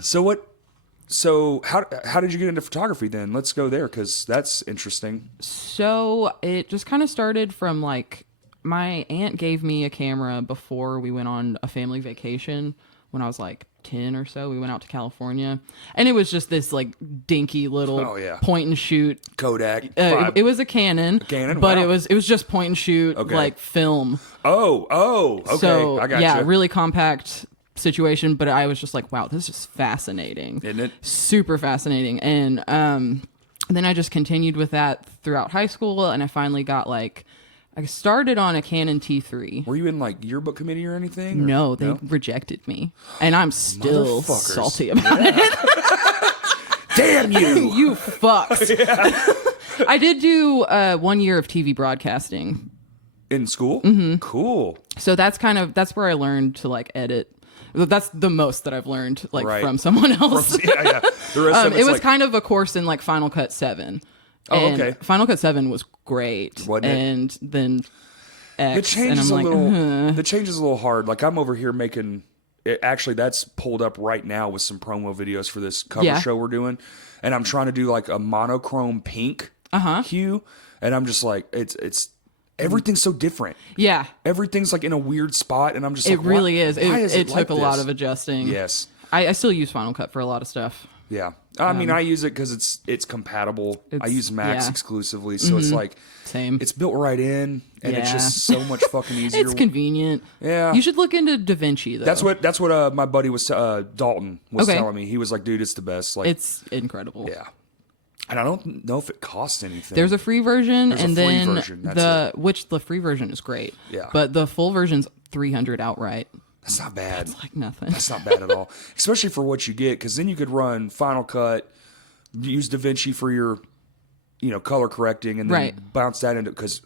So how did you get into photography then? Let's go there, because that's interesting. So it just kind of started from like my aunt gave me a camera before we went on a family vacation when I was like 10 or so. We went out to California, and it was just this like dinky little point and shoot Kodak. it was a Canon, but wow. it was just point and shoot like film. Oh, okay. So I got yeah, you. really compact situation, but I was just like, wow, this is fascinating. Isn't it? Super fascinating. And then I just continued with that throughout high school, and I finally got like, I started on a Canon T3. Were you in like yearbook committee or anything? No, they rejected me, and I'm still salty about it. Damn you! You fucks. Yeah. I did do 1 year of TV broadcasting in school. Mm-hmm. Cool. So that's where I learned to like edit. That's the most that I've learned from someone else. Yeah. The rest of it was kind of a course in like Final Cut 7. Oh, okay. Final Cut 7 was great. Wasn't it? And then X, the change and is I'm the change is a little hard. Like, I'm over here making it, actually that's pulled up right now with some promo videos for this cover show we're doing, and I'm trying to do like a monochrome pink hue, and I'm just like, it's everything's so different. Yeah. Everything's like in a weird spot, and I'm just like, it really is. Why It it took like a lot this? of adjusting. Yes. I still use Final Cut for a lot of stuff. Yeah. I mean, I use it because it's compatible. I use Max exclusively, so it's like same. It's built right in, and it's just so much fucking easier. It's convenient. Yeah. You should look into DaVinci though. That's what my buddy was Dalton was telling me. He was like, dude, it's the best. Like, it's incredible. Yeah. And I don't know if it costs anything. There's a free version, There's and a free then version. the free version is great. Yeah. But the full version's $300 outright. That's not bad. It's like nothing. That's not bad at all, especially for what you get. Because then you could run Final Cut, use DaVinci for your, color correcting, and then bounce that into. Because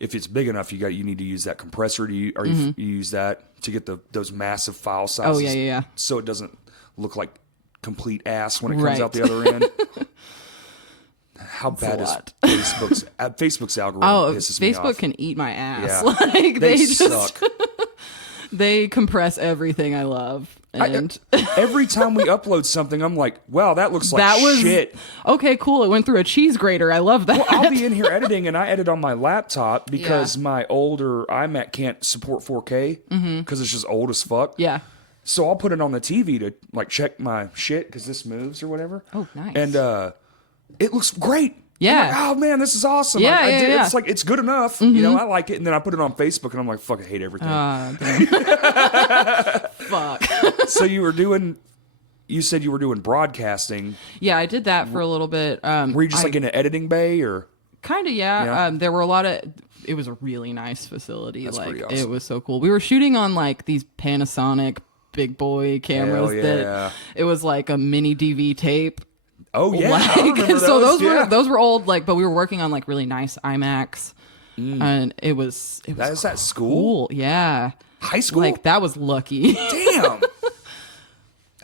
if it's big enough, you need to use that compressor. You use that to get those massive file sizes. Oh yeah. So it doesn't look like complete ass when it comes out the other end. How bad is Facebook's algorithm? Pisses me off. Facebook can eat my ass. Yeah. Like they suck. They compress everything I love. And every time we upload something, I'm like, wow, that looks like shit. Okay, cool. It went through a cheese grater. I love that. Well, I'll be in here editing, and I edit on my laptop because my older iMac can't support 4K because it's just old as fuck. Yeah. So I'll put it on the TV to like check my shit because this moves or whatever. Oh, nice. And it looks great. Yeah. I'm like, oh man, this is awesome. Yeah, I did. yeah. It's like, it's good enough. I like it. And then I put it on Facebook, and I'm like, fuck, I hate everything. Damn. Fuck. So you were doing you said you were doing broadcasting. Yeah, I did that for a little bit. Were you just like in an editing bay or? Kind of, yeah. There were a lot of. It was a really nice facility. That's like pretty awesome. It was so cool. We were shooting on like these Panasonic big boy cameras that it was like a mini DV tape. Oh yeah, like, I remember those. So those were old. Like, but we were working on like really nice IMAX, and it was That's at school. Cool, yeah. High school. Like that was lucky. Damn,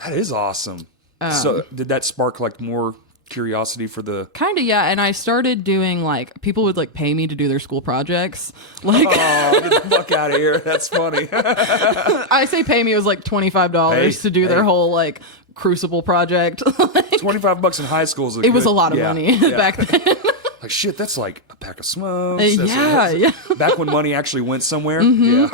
that is awesome. So did that spark like more curiosity for the kind of, yeah. And I started doing like people would like pay me to do their school projects, like oh, get the fuck out of here. That's funny. I say pay me, it was like $25 to do their whole like Crucible project. Like, $25 in high school is it was a lot of money back then. Like shit, that's like a pack of smokes. Yeah. Back when money actually went somewhere. Yeah.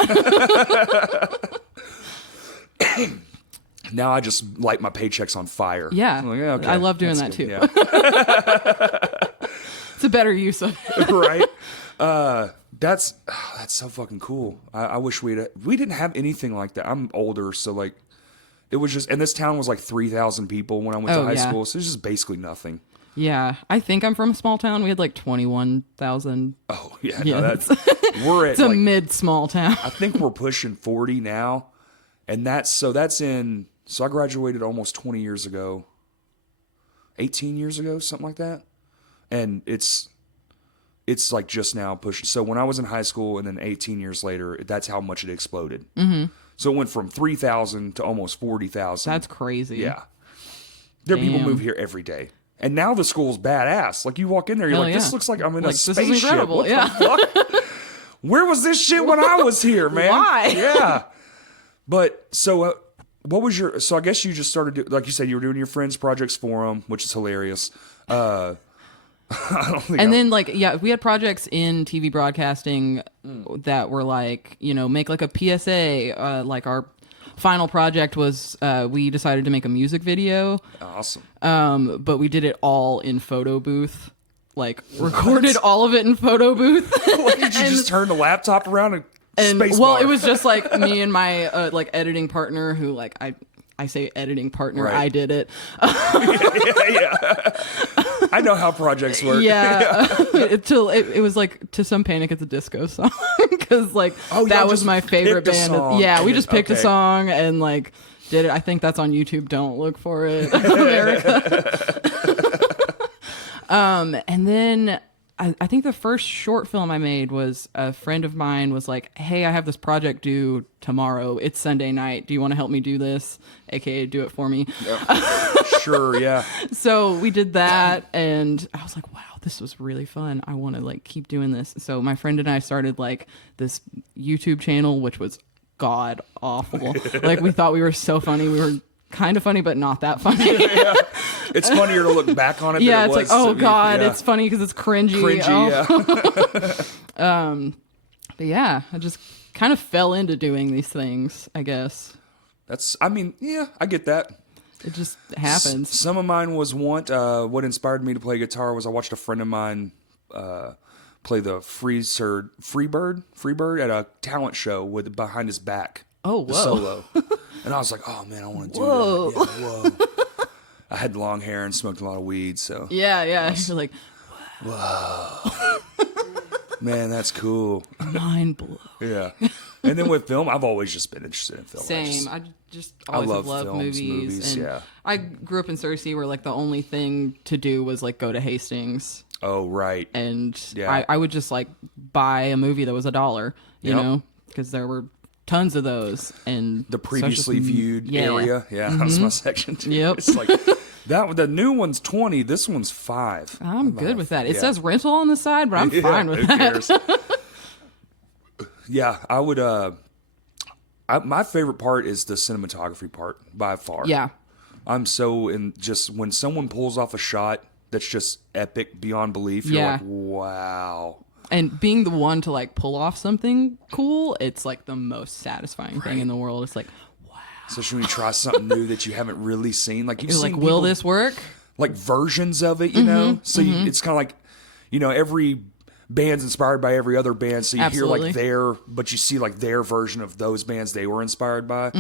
Now I just light my paychecks on fire. Yeah. Like, okay, I love doing that good. too. Yeah. It's a better use of it. Right. That's so fucking cool. I wish we didn't have anything like that. I'm older, so like it was just, and this town was like 3,000 people when I went to high school, so it's just basically nothing. Yeah, I think I'm from a small town. We had like 21,000. Oh yeah, yeah. No, we're at it's a like, mid small town. I think we're pushing 40 now, and that's in. So I graduated almost 20 years ago, 18 years ago, something like that, and it's like just now pushing. So when I was in high school, and then 18 years later, that's how much it exploded. Mm-hmm. So it went from 3,000 to almost 40,000. That's crazy. Yeah, there are people move here every day. And now the school's badass. Like you walk in there, you're like, this looks like I'm in a spaceship. This is incredible. What the fuck? Where was this shit when I was here, man? Why? Yeah. But so, what was your? So I guess you just started, like you said, you were doing your friends' projects for them, which is hilarious. I don't think. And then we had projects in TV broadcasting that were like, make like a PSA. Like our final project was we decided to make a music video. Awesome. But we did it all in photo booth. Like recorded all of it in photo booth. What, did you just turn the laptop around and space well, bar? it was just like me and my like editing partner who like I say editing partner. Right. I did it. Yeah. I know how projects work. Yeah. It was like To Some Panic at the Disco song because like that was my favorite band. Yeah, we just picked a song and like did it. I think that's on YouTube. Don't look for it, America. And then I think the first short film I made was a friend of mine was like, hey, I have this project due tomorrow. It's Sunday night. Do you want to help me do this? AKA do it for me. Yep. Sure, yeah. So we did that and I was like, wow, this was really fun. I want to like keep doing this. So my friend and I started like this YouTube channel, which was god awful. Like we thought we were so funny. We were kind of funny, but not that funny. Yeah. It's funnier to look back on it. Yeah, than it's like, oh god, it's funny because it's cringy. Yeah. But yeah, I just kind of fell into doing these things, I guess. I get that. It just happens. Some of mine was what inspired me to play guitar was I watched a friend of mine play the Freebird at a talent show with Behind His Back. Oh, whoa. The solo. And I was like, oh man, I want to do that. Yeah, whoa. I had long hair and smoked a lot of weed, so. Yeah. You're like, whoa. Man, that's cool. Mind blown. Yeah. And then with film, I've always just been interested in film. Same. I just always have loved movies. And yeah. I grew up in Cersei where like the only thing to do was like go to Hastings. Oh, right. And I would just like buy a movie that was $1, you know, because there were tons of those. And the previously viewed area. Yeah, that's my section too. Yep. It's like the new one's 20, this one's 5. I'm good with that. It says rental on the side, but I'm fine with that. Cares? Yeah, I would my favorite part is the cinematography part by far. Yeah. I'm so in just when someone pulls off a shot that's just epic beyond belief, you're like, wow. And being the one to like pull off something cool, it's like the most satisfying thing in the world. It's like, wow. Especially when you try something new that you haven't really seen. Like you've seen like, will this work? Like versions of it, you know? So it's kind of like, every band's inspired by every other band. So you hear like but you see like their version of those bands they were inspired by.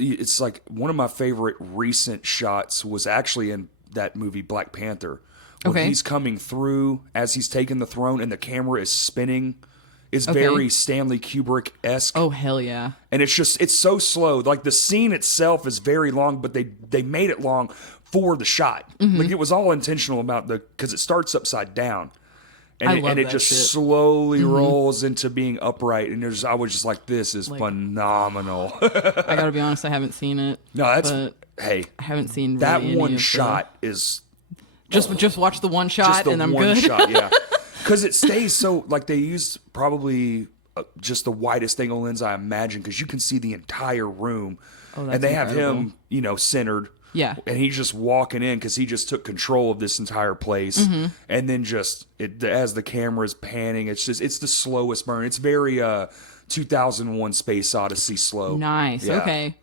it's like one of my favorite recent shots was actually in that movie Black Panther. When he's coming through as he's taking the throne and the camera is spinning. It's very Stanley Kubrick-esque. Oh, hell yeah. And it's so slow. Like the scene itself is very long, but they made it long for the shot. Like it was all intentional about because it starts upside down. And it just slowly rolls into being upright. And I was just like, this is phenomenal. I gotta be honest, I haven't seen it. No, I haven't seen really that one shot is just watch the one shot and I'm good. Shot, yeah. Because it stays so, like they use probably just the widest angle lens I imagine, because you can see the entire room. Oh, that's and they incredible. have him, centered. Yeah. And he's just walking in because he just took control of this entire place. And then as the camera is panning, it's the slowest burn. It's very 2001 Space Odyssey slow. Nice. Yeah. Okay.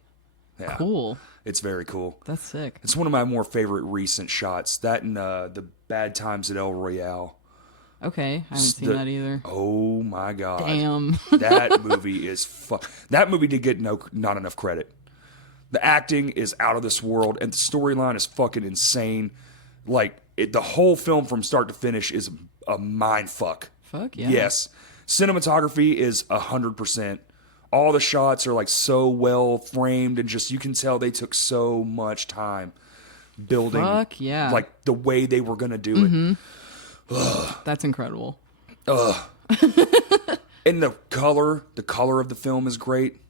Yeah. Cool. It's very cool. That's sick. It's one of my more favorite recent shots. That and the Bad Times at El Royale. Okay, I haven't seen that either. Oh my god! Damn, that movie is That movie did get not enough credit. The acting is out of this world, and the storyline is fucking insane. Like the whole film from start to finish is a mind fuck. Fuck yeah. Yes, cinematography is 100%. All the shots are like so well framed, and just you can tell they took so much time building. Fuck yeah! Like the way they were gonna do it. Ugh. That's incredible. And the color of the film is great.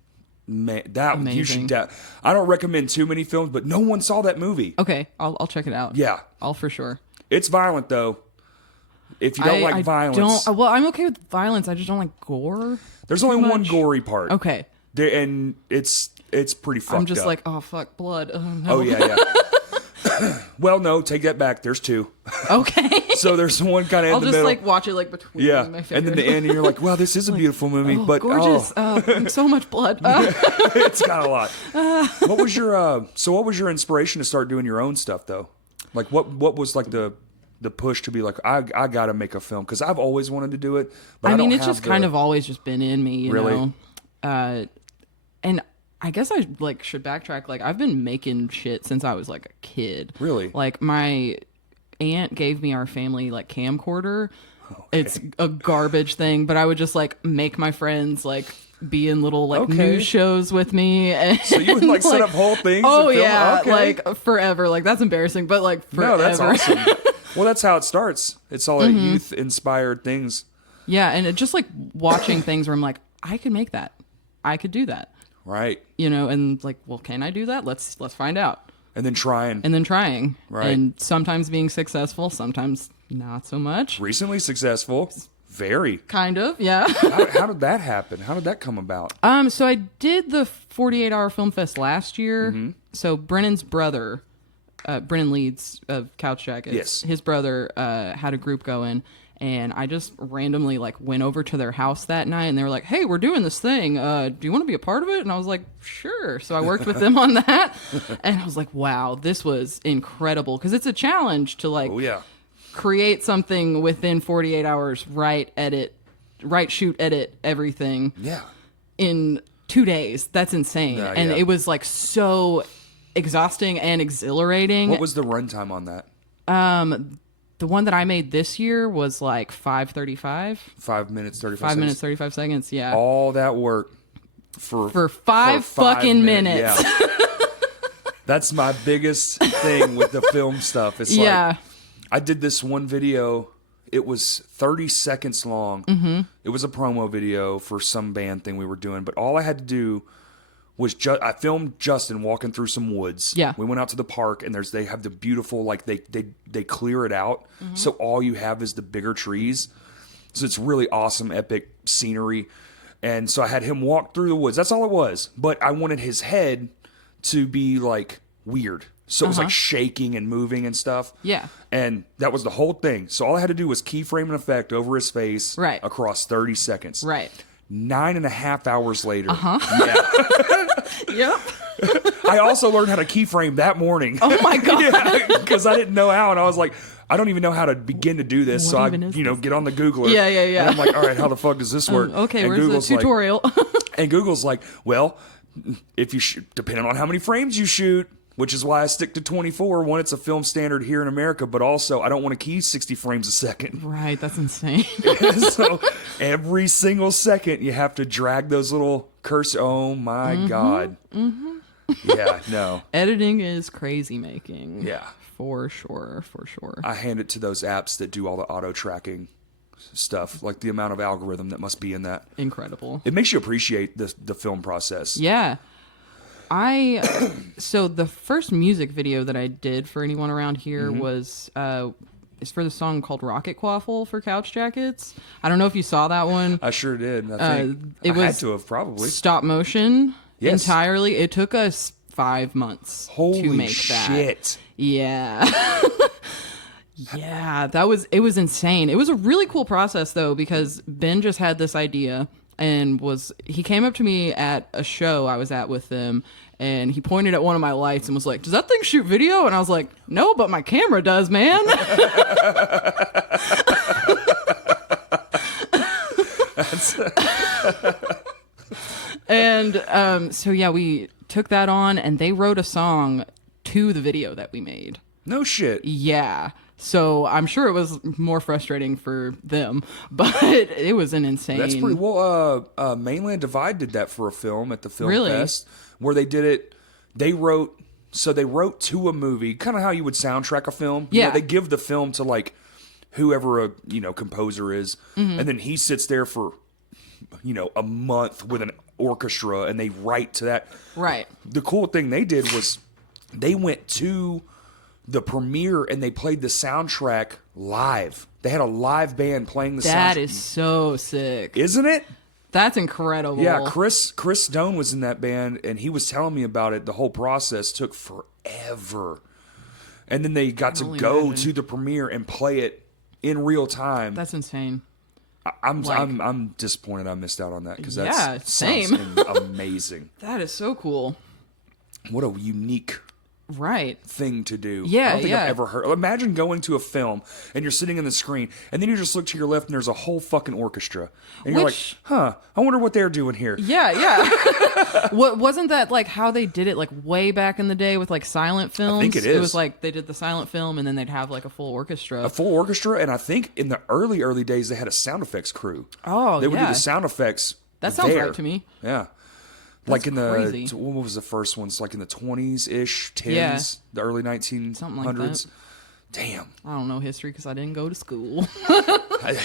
Man, amazing. You should. I don't recommend too many films, but no one saw that movie. Okay, I'll check it out. Yeah, I'll for sure. It's violent though. If you don't like violence, I'm okay with violence. I just don't like gore. There's only one gory part. Okay, and it's pretty fucked up. I'm just like, oh fuck, blood. Oh, no. Oh yeah. Well, no, take that back. There's two. Okay. So there's one kind of in the middle. I'll just watch it between my fingers. And then the end, and you're like, wow, this is a beautiful movie. But gorgeous. So much blood. It's got a lot. What was your inspiration to start doing your own stuff though? Like what was like the push to be like, I got to make a film? Because I've always wanted to do it. But I mean, it's just kind of always just been in me, you know? And I guess I should backtrack. Like I've been making shit since I was like a kid. Really? Like my aunt gave me our family camcorder. Okay. It's a garbage thing, but I would just make my friends be in little news shows with me. And, so you would set up whole things? Oh yeah, okay. Forever. That's embarrassing, but forever. No, that's awesome. Well, that's how it starts. It's all youth inspired things. Yeah, and it just watching things where I'm like, I could make that. I could do that. Right. You know, and well, can I do that? Let's find out. And then trying. Right. And sometimes being successful, sometimes not so much. Recently successful. Very. Kind of, yeah. How did that happen? How did that come about? So I did the 48-hour film fest last year. Mm-hmm. So Brennan's brother, Brennan Leeds of Couch Jackets, yes, his brother had a group going. And I just randomly went over to their house that night, and they were like, "Hey, we're doing this thing. Do you want to be a part of it?" And I was like, "Sure." So I worked with them on that, and I was like, "Wow, this was incredible!" Because it's a challenge to create something within 48 hours, write, shoot, edit everything. Yeah. In 2 days. That's insane, and it was so exhausting and exhilarating. What was the runtime on that? The one that I made this year was 5:35. 5 minutes, 35 seconds. 5 minutes, 35 seconds, yeah. All that work for five fucking minutes. Yeah. That's my biggest thing with the film stuff. It's I did this one video. It was 30 seconds long. Mm-hmm. It was a promo video for some band thing we were doing, but all I had to do was I filmed Justin walking through some woods. Yeah. We went out to the park, and they have the beautiful, they clear it out. Mm-hmm. So all you have is the bigger trees. So it's really awesome, epic scenery. And so I had him walk through the woods. That's all it was. But I wanted his head to be weird. So it was shaking and moving and stuff. Yeah. And that was the whole thing. So all I had to do was keyframe an effect over his face across 30 seconds. Right. 9.5 hours later. Yeah. Yep. I also learned how to keyframe that morning. Oh my god! Because I didn't know how, and I was like, I don't even know how to begin to do this. What so I, get on the Googler. Yeah. And I'm like, all right, how the fuck does this work? Okay, and where's Google's the tutorial? And Google's like, well, if you depending on how many frames you shoot, which is why I stick to 24. One, it's a film standard here in America, but also I don't want to key 60 frames a second. Right, that's insane. So every single second you have to drag those little cursor. Oh my God. Yeah, no. Editing is crazy making. Yeah. For sure. I hand it to those apps that do all the auto tracking stuff, like the amount of algorithm that must be in that. Incredible. It makes you appreciate the film process. Yeah. So the first music video that I did for anyone around here was is for the song called Rocket Quaffle for Couch Jackets. I don't know if you saw that one. I sure did. I think it was had to have probably stop motion entirely. It took us 5 months to make that. Holy shit. Yeah. Yeah, it was insane. It was a really cool process though, because Ben just had this idea and he came up to me at a show I was at with them, and he pointed at one of my lights and was like, "Does that thing shoot video?" And I was like, "No, but my camera does, man." And so yeah, we took that on, and they wrote a song to the video that we made. No shit. Yeah. So I'm sure it was more frustrating for them, but it was an insane. That's pretty well. Mainland Divide did that for a film at the film fest, where they did it. They wrote to a movie, kind of how you would soundtrack a film. Yeah, you know, they give the film to like whoever a composer is, and then he sits there for a month with an orchestra, and they write to that. Right. The cool thing they did was they went to the premiere and they played the soundtrack live. They had a live band playing the soundtrack. That is so sick. Isn't it? That's incredible. Yeah, Chris Stone was in that band, and he was telling me about it. The whole process took forever. And then they got to go to the premiere and play it in real time. That's insane. I'm disappointed I missed out on that, because that sounds amazing. That is so cool. What a unique thing to do. Yeah, I don't think I've ever heard. Imagine going to a film and you're sitting in the screen, and then you just look to your left and there's a whole fucking orchestra, and you're like, "Huh, I wonder what they're doing here." Yeah. What wasn't that like how they did it like way back in the day with like silent films? I think it is. It was like they did the silent film and then they'd have like a full orchestra. And I think in the early days they had a sound effects crew. Oh, they would do the sound effects. That sounds right to me. Yeah. That's like in crazy. what was the first ones? Like in the 20s-ish, 10s, the early 1900s. Something like that. Damn. I don't know history because I didn't go to school.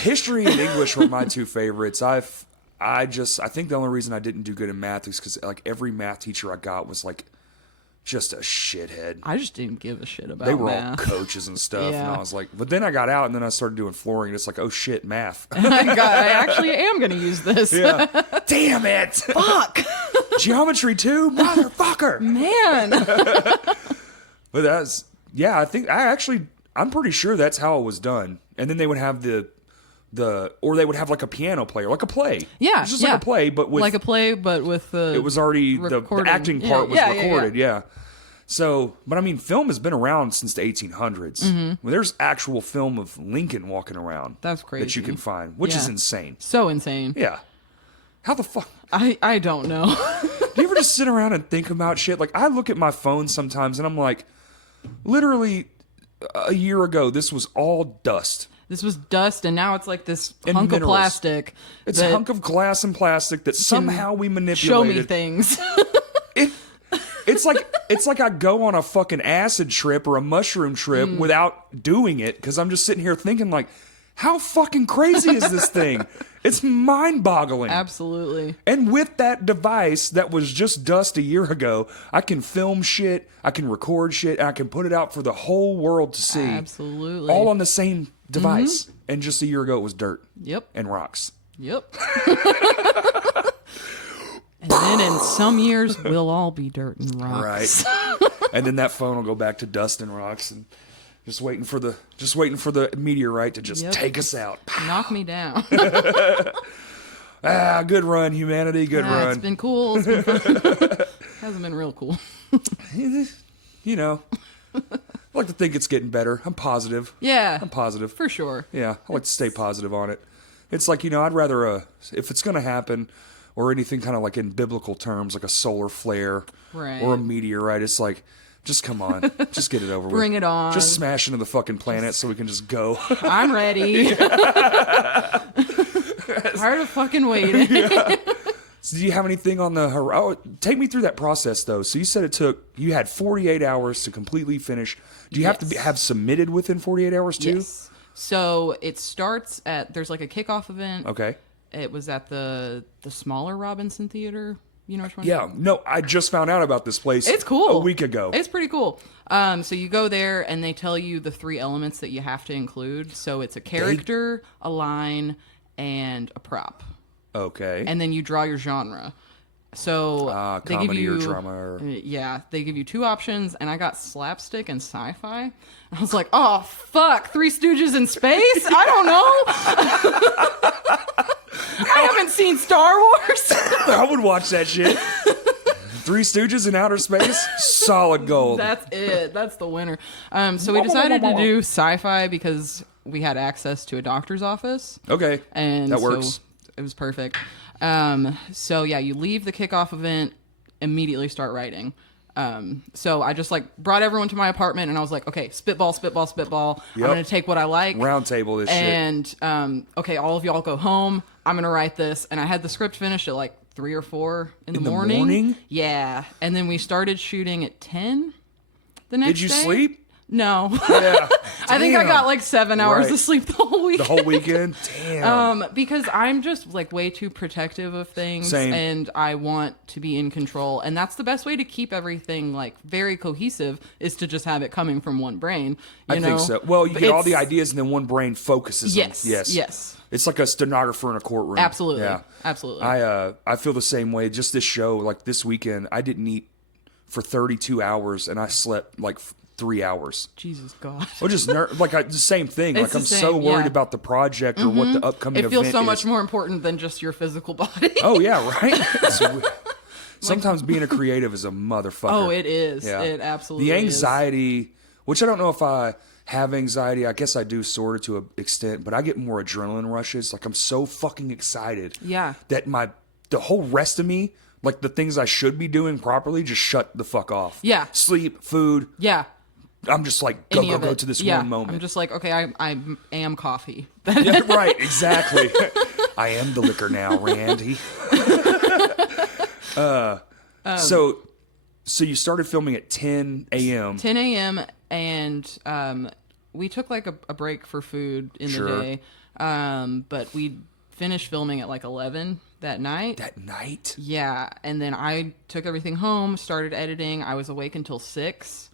History and English were my two favorites. I think the only reason I didn't do good in math is because like every math teacher I got was like just a shithead. I just didn't give a shit about They were math. all coaches and stuff, and I was like, but then I got out and then I started doing flooring, and it's like, oh shit, math. I actually am going to use this. Yeah. Damn it. Fuck. Geometry too, motherfucker. Man. But I'm pretty sure that's how it was done. And then they would have or they would have like a piano player, like a play. Yeah. It's just like a play, but with the it was already the acting part was recorded. Yeah. So, but I mean, film has been around since the 1800s. Well, there's actual film of Lincoln walking around. That's crazy. That you can find, which is insane. So insane. Yeah. How the fuck? I don't know. Do you ever just sit around and think about shit? Like, I look at my phone sometimes and I'm like, literally a year ago, this was all dust. This was dust, and now it's like this hunk of plastic. It's a hunk of glass and plastic that somehow we manipulated. Show me things. It's like I go on a fucking acid trip or a mushroom trip without doing it, because I'm just sitting here thinking like, how fucking crazy is this thing? It's mind-boggling. Absolutely. And with that device that was just dust a year ago, I can film shit, I can record shit, and I can put it out for the whole world to see. Absolutely. All on the same device. And just a year ago, it was dirt. Yep. And rocks. Yep. And then in some years, we'll all be dirt and rocks. Right. And then that phone will go back to dust and rocks, and just waiting for the meteorite to just take us out. Knock me down. Good run, humanity. Good run. It's been cool. It's been fun. Hasn't been real cool. You know, I like to think it's getting better. I'm positive. Yeah. I'm positive. For sure. Yeah, I like to stay positive on it. It's like, I'd rather, if it's going to happen, or anything kind of like in biblical terms, like a solar flare Right. or a meteorite. It's like, just come on. Just get it over with. Bring it on. Just smash into the fucking planet so we can just go. I'm ready. Tired of fucking waiting. So do you have anything on the horizon? Take me through that process, though. So you said you had 48 hours to completely finish. Do you have to have submitted within 48 hours, too? Yes. So it starts there's like a kickoff event. Okay. It was at the smaller Robinson Theater. You know which one? Yeah. No, I just found out about this place. It's cool. A week ago. It's pretty cool. So you go there and they tell you the 3 elements that you have to include. So it's a character, a line, and a prop. Okay. And then you draw your genre. So they give comedy you or drama. Or... Yeah, they give you 2 options, and I got slapstick and sci-fi. I was like, oh fuck, Three Stooges in space? I don't know. I haven't seen Star Wars. I would watch that shit. Three Stooges in outer space, solid gold. That's it. That's the winner. So we decided to do sci-fi because we had access to a doctor's office. Okay, and that works. It was perfect. So yeah, you leave the kickoff event, immediately start writing. So I just like brought everyone to my apartment and I was like, okay, spitball. Yep. I'm going to take what I like. Round table this shit. And, okay, all of y'all go home. I'm going to write this. And I had the script finished at like 3 or 4 in the morning. Yeah. And then we started shooting at 10 the next day. Did you sleep? No. Yeah. I think I got like 7 hours of sleep the whole weekend. The whole weekend? Damn. Because I'm just like way too protective of things. Same. And I want to be in control. And that's the best way to keep everything like very cohesive is to just have it coming from one brain. You know? Think so. Well, you get all the ideas and then one brain focuses them. Yes. It's like a stenographer in a courtroom. Absolutely. Yeah. Absolutely. I feel the same way. Just this show, like this weekend, I didn't eat for 32 hours and I slept like 3 hours. Jesus God. Or just the same thing. It's like I'm the same, so worried yeah. about the project or what the upcoming event is. It feels so much more important than just your physical body. Oh yeah, right. Sometimes being a creative is a motherfucker. Oh, it is. Yeah. It absolutely the is. anxiety, which I don't know if I have anxiety. I guess I do sort of to an extent, but I get more adrenaline rushes. Like I'm so fucking excited. Yeah. That the whole rest of me, like the things I should be doing properly, just shut the fuck off. Yeah. Sleep, food. Yeah. I'm just like, go to this one moment. I'm just like, okay, I am coffee. Yeah, right, exactly. I am the liquor now, Randy. So you started filming at 10 a.m. 10 a.m. and we took like a break for food in the day. But we finished filming at like 11 that night. That night? Yeah, and then I took everything home, started editing. I was awake until 6.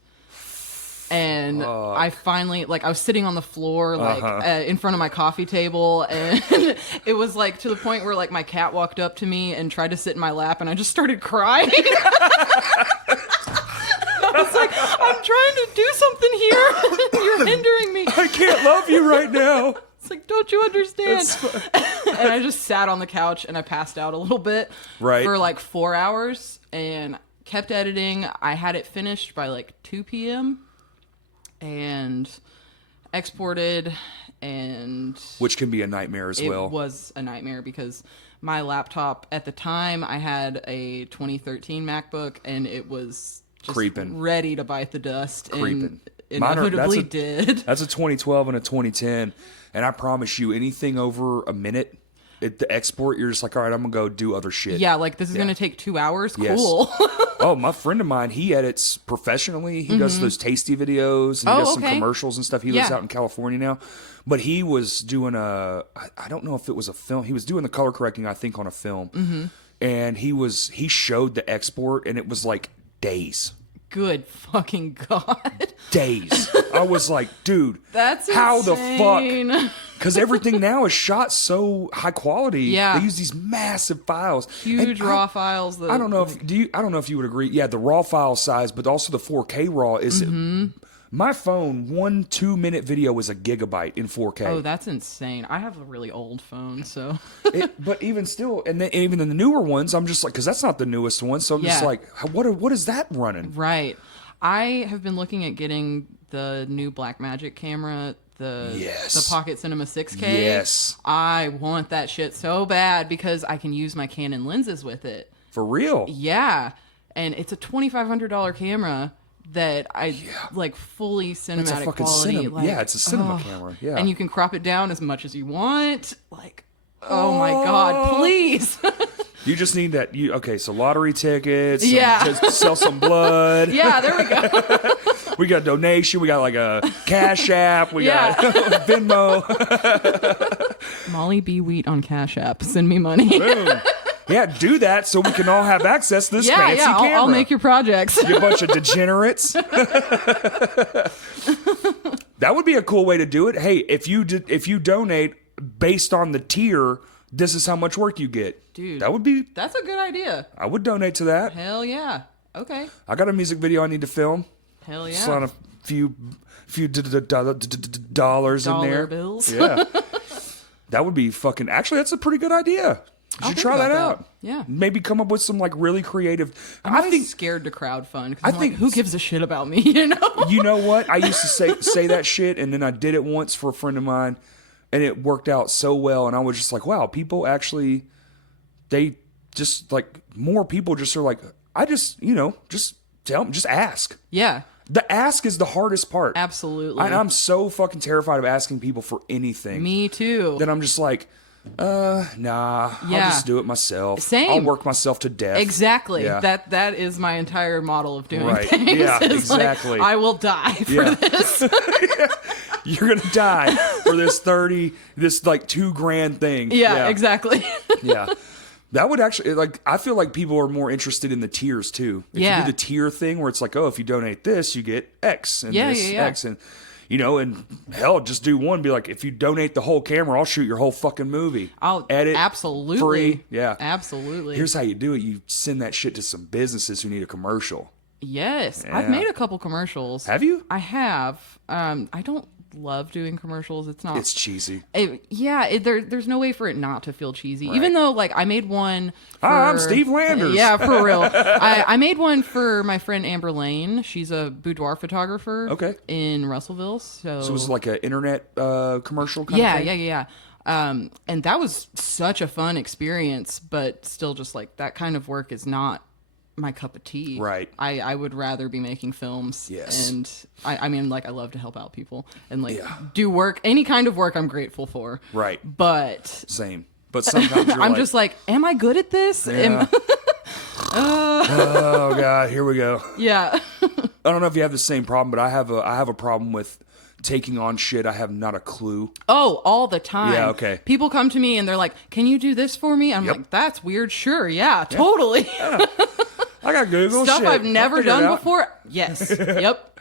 And I finally, like, I was sitting on the floor, like, in front of my coffee table, and it was, like, to the point where, like, my cat walked up to me and tried to sit in my lap, and I just started crying. I was like, I'm trying to do something here. You're hindering me. I can't love you right now. It's like, don't you understand? And I just sat on the couch, and I passed out a little bit for, like, 4 hours, and kept editing. I had it finished by, like, 2 p.m., and exported, and which can be a nightmare as well. It was a nightmare because my laptop at the time, I had a 2013 MacBook and it was just creeping, ready to bite the dust. Creeping. And inevitably did. That's a 2012 and a 2010, and I promise you, anything over a minute the export, you're just like, all right, I'm gonna go do other shit. Yeah, like this is gonna take 2 hours. Yes. Cool. Oh, my friend of mine, he edits professionally. He does those tasty videos and he does some commercials and stuff. He lives out in California now, but he was doing I don't know if it was a film. He was doing the color correcting, I think, on a film, and he showed the export, and it was like days. Good fucking God. Days. I was like, dude, that's how insane. The fuck? Because everything now is shot so high quality. Yeah. They use these massive files. Huge raw files. I don't know if you would agree. Yeah, the raw file size, but also the 4K raw is my phone, 1-2 minute video is a gigabyte in 4K. Oh, that's insane. I have a really old phone, so. But even still, and then even in the newer ones, I'm just like, because that's not the newest one, so I'm just like, what is that running? Right. I have been looking at getting the new Blackmagic camera the Pocket Cinema 6K. Yes. I want that shit so bad because I can use my Canon lenses with it. For real? Yeah. And it's a $2,500 camera that I like fully cinematic it's a fucking quality. it's a cinema camera. Yeah. And you can crop it down as much as you want. Like, oh my God, please. You just need that. So lottery tickets. Yeah. Sell some blood. Yeah, there we go. We got donation. We got like a Cash App. We got Venmo. Molly B. Wheat on Cash App. Send me money. Boom. Yeah, do that so we can all have access to this fancy camera. I'll make your projects. You bunch of degenerates. That would be a cool way to do it. Hey, if you donate based on the tier, this is how much work you get. Dude, that's a good idea. I would donate to that. Hell yeah. Okay. I got a music video I need to film. Hell yeah. Slot a few dollars in there. Dollar bills. Yeah. That would be fucking. Actually, that's a pretty good idea. You should try that out. Yeah. Maybe come up with some like really creative. I'm always scared to crowdfund because I think who gives a shit about me? You know. You know what? I used to say that shit, and then I did it once for a friend of mine, and it worked out so well. And I was just like, wow, people actually, they just like more people just are like, I just just tell them, just ask. Yeah. The ask is the hardest part. Absolutely. And I'm so fucking terrified of asking people for anything. Me too. Then I'm just like, nah, I'll just do it myself. Same. I'll work myself to death. Exactly. Yeah. That is my entire model of doing right. things. Yeah, it's exactly. Like, I will die for this. You're gonna die for this this like $2,000 thing. Yeah, exactly. Yeah. That would actually, like, I feel like people are more interested in the tiers too. If you do the tier thing where it's like, oh, if you donate this, you get X and this X and and hell, just do one. Be like, if you donate the whole camera, I'll shoot your whole fucking movie. I'll edit absolutely free. Yeah, absolutely. Here's how you do it: you send that shit to some businesses who need a commercial. Yes, I've made a couple commercials. Have you? I have. I don't love doing commercials. It's cheesy. There's no way for it not to feel cheesy. Right. Even though, like, I made one for... I'm Steve Landers. Yeah, for real. I made one for my friend Amber Lane. She's a boudoir photographer in Russellville. So it was like an internet commercial kind of thing? Yeah. And that was such a fun experience, but still just, like, that kind of work is not my cup of tea. Right. I would rather be making films. Yes. And I mean, like, I love to help out people and like do work, any kind of work I'm grateful for. Right. But same. But sometimes you're I'm just like, am I good at this? Yeah. Oh God, here we go. Yeah. I don't know if you have the same problem, but I have a problem with taking on shit I have not a clue. Oh, all the time. Yeah, okay. People come to me and they're like, can you do this for me? I'm like, that's weird. Sure. Yeah, totally. Yeah. I got Google stuff shit. I've never done before. Yes. Yep.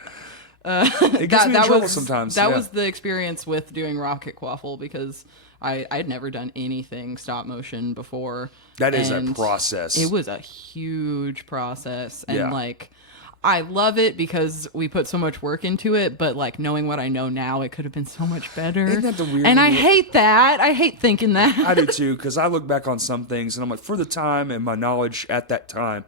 It gets me in trouble sometimes. That was the experience with doing Rocket Quaffle because I'd never done anything stop motion before. That is a process. It was a huge process. And like, I love it because we put so much work into it, but like knowing what I know now, it could have been so much better. Isn't that the weird And I hate that. I hate thinking that. I do too, because I look back on some things and I'm like, for the time and my knowledge at that time,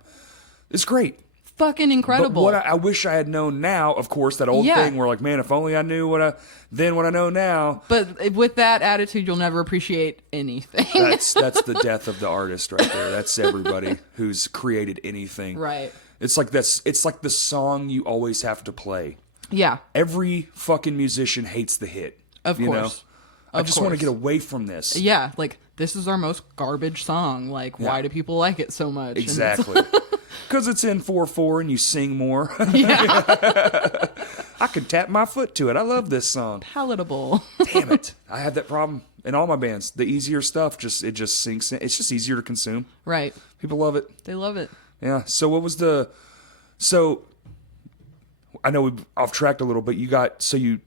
it's great. Fucking incredible. But what I wish I had known now, of course, that old thing where like, man, if only I knew what I know now. But with that attitude, you'll never appreciate anything. That's the death of the artist right there. That's everybody who's created anything. Right. It's like this. It's like the song you always have to play. Yeah. Every fucking musician hates the hit. Of course. I just want to get away from this. Yeah. Like, this is our most garbage song. Like, why do people like it so much? Exactly. Because it's in 4/4 and you sing more. Yeah. I can tap my foot to it. I love this song. Palatable. Damn it. I have that problem in all my bands. The easier stuff, it just sinks in. It's just easier to consume. Right. People love it. They love it. Yeah. So what was so I know we off tracked a little, but you got, so you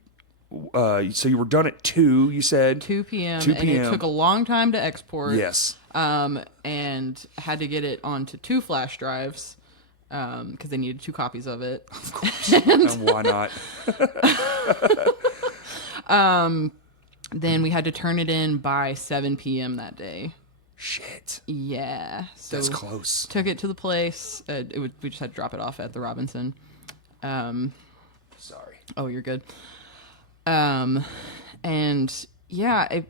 were done at 2, you said? 2 p.m. 2 p.m. And it took a long time to export. Yes. And had to get it onto 2 flash drives because they needed 2 copies of it. Of course. And why not? Then we had to turn it in by 7 p.m. that day. Shit. Yeah. So that's close. Took it to the place. We just had to drop it off at the Robinson. Sorry. Oh, you're good. And yeah,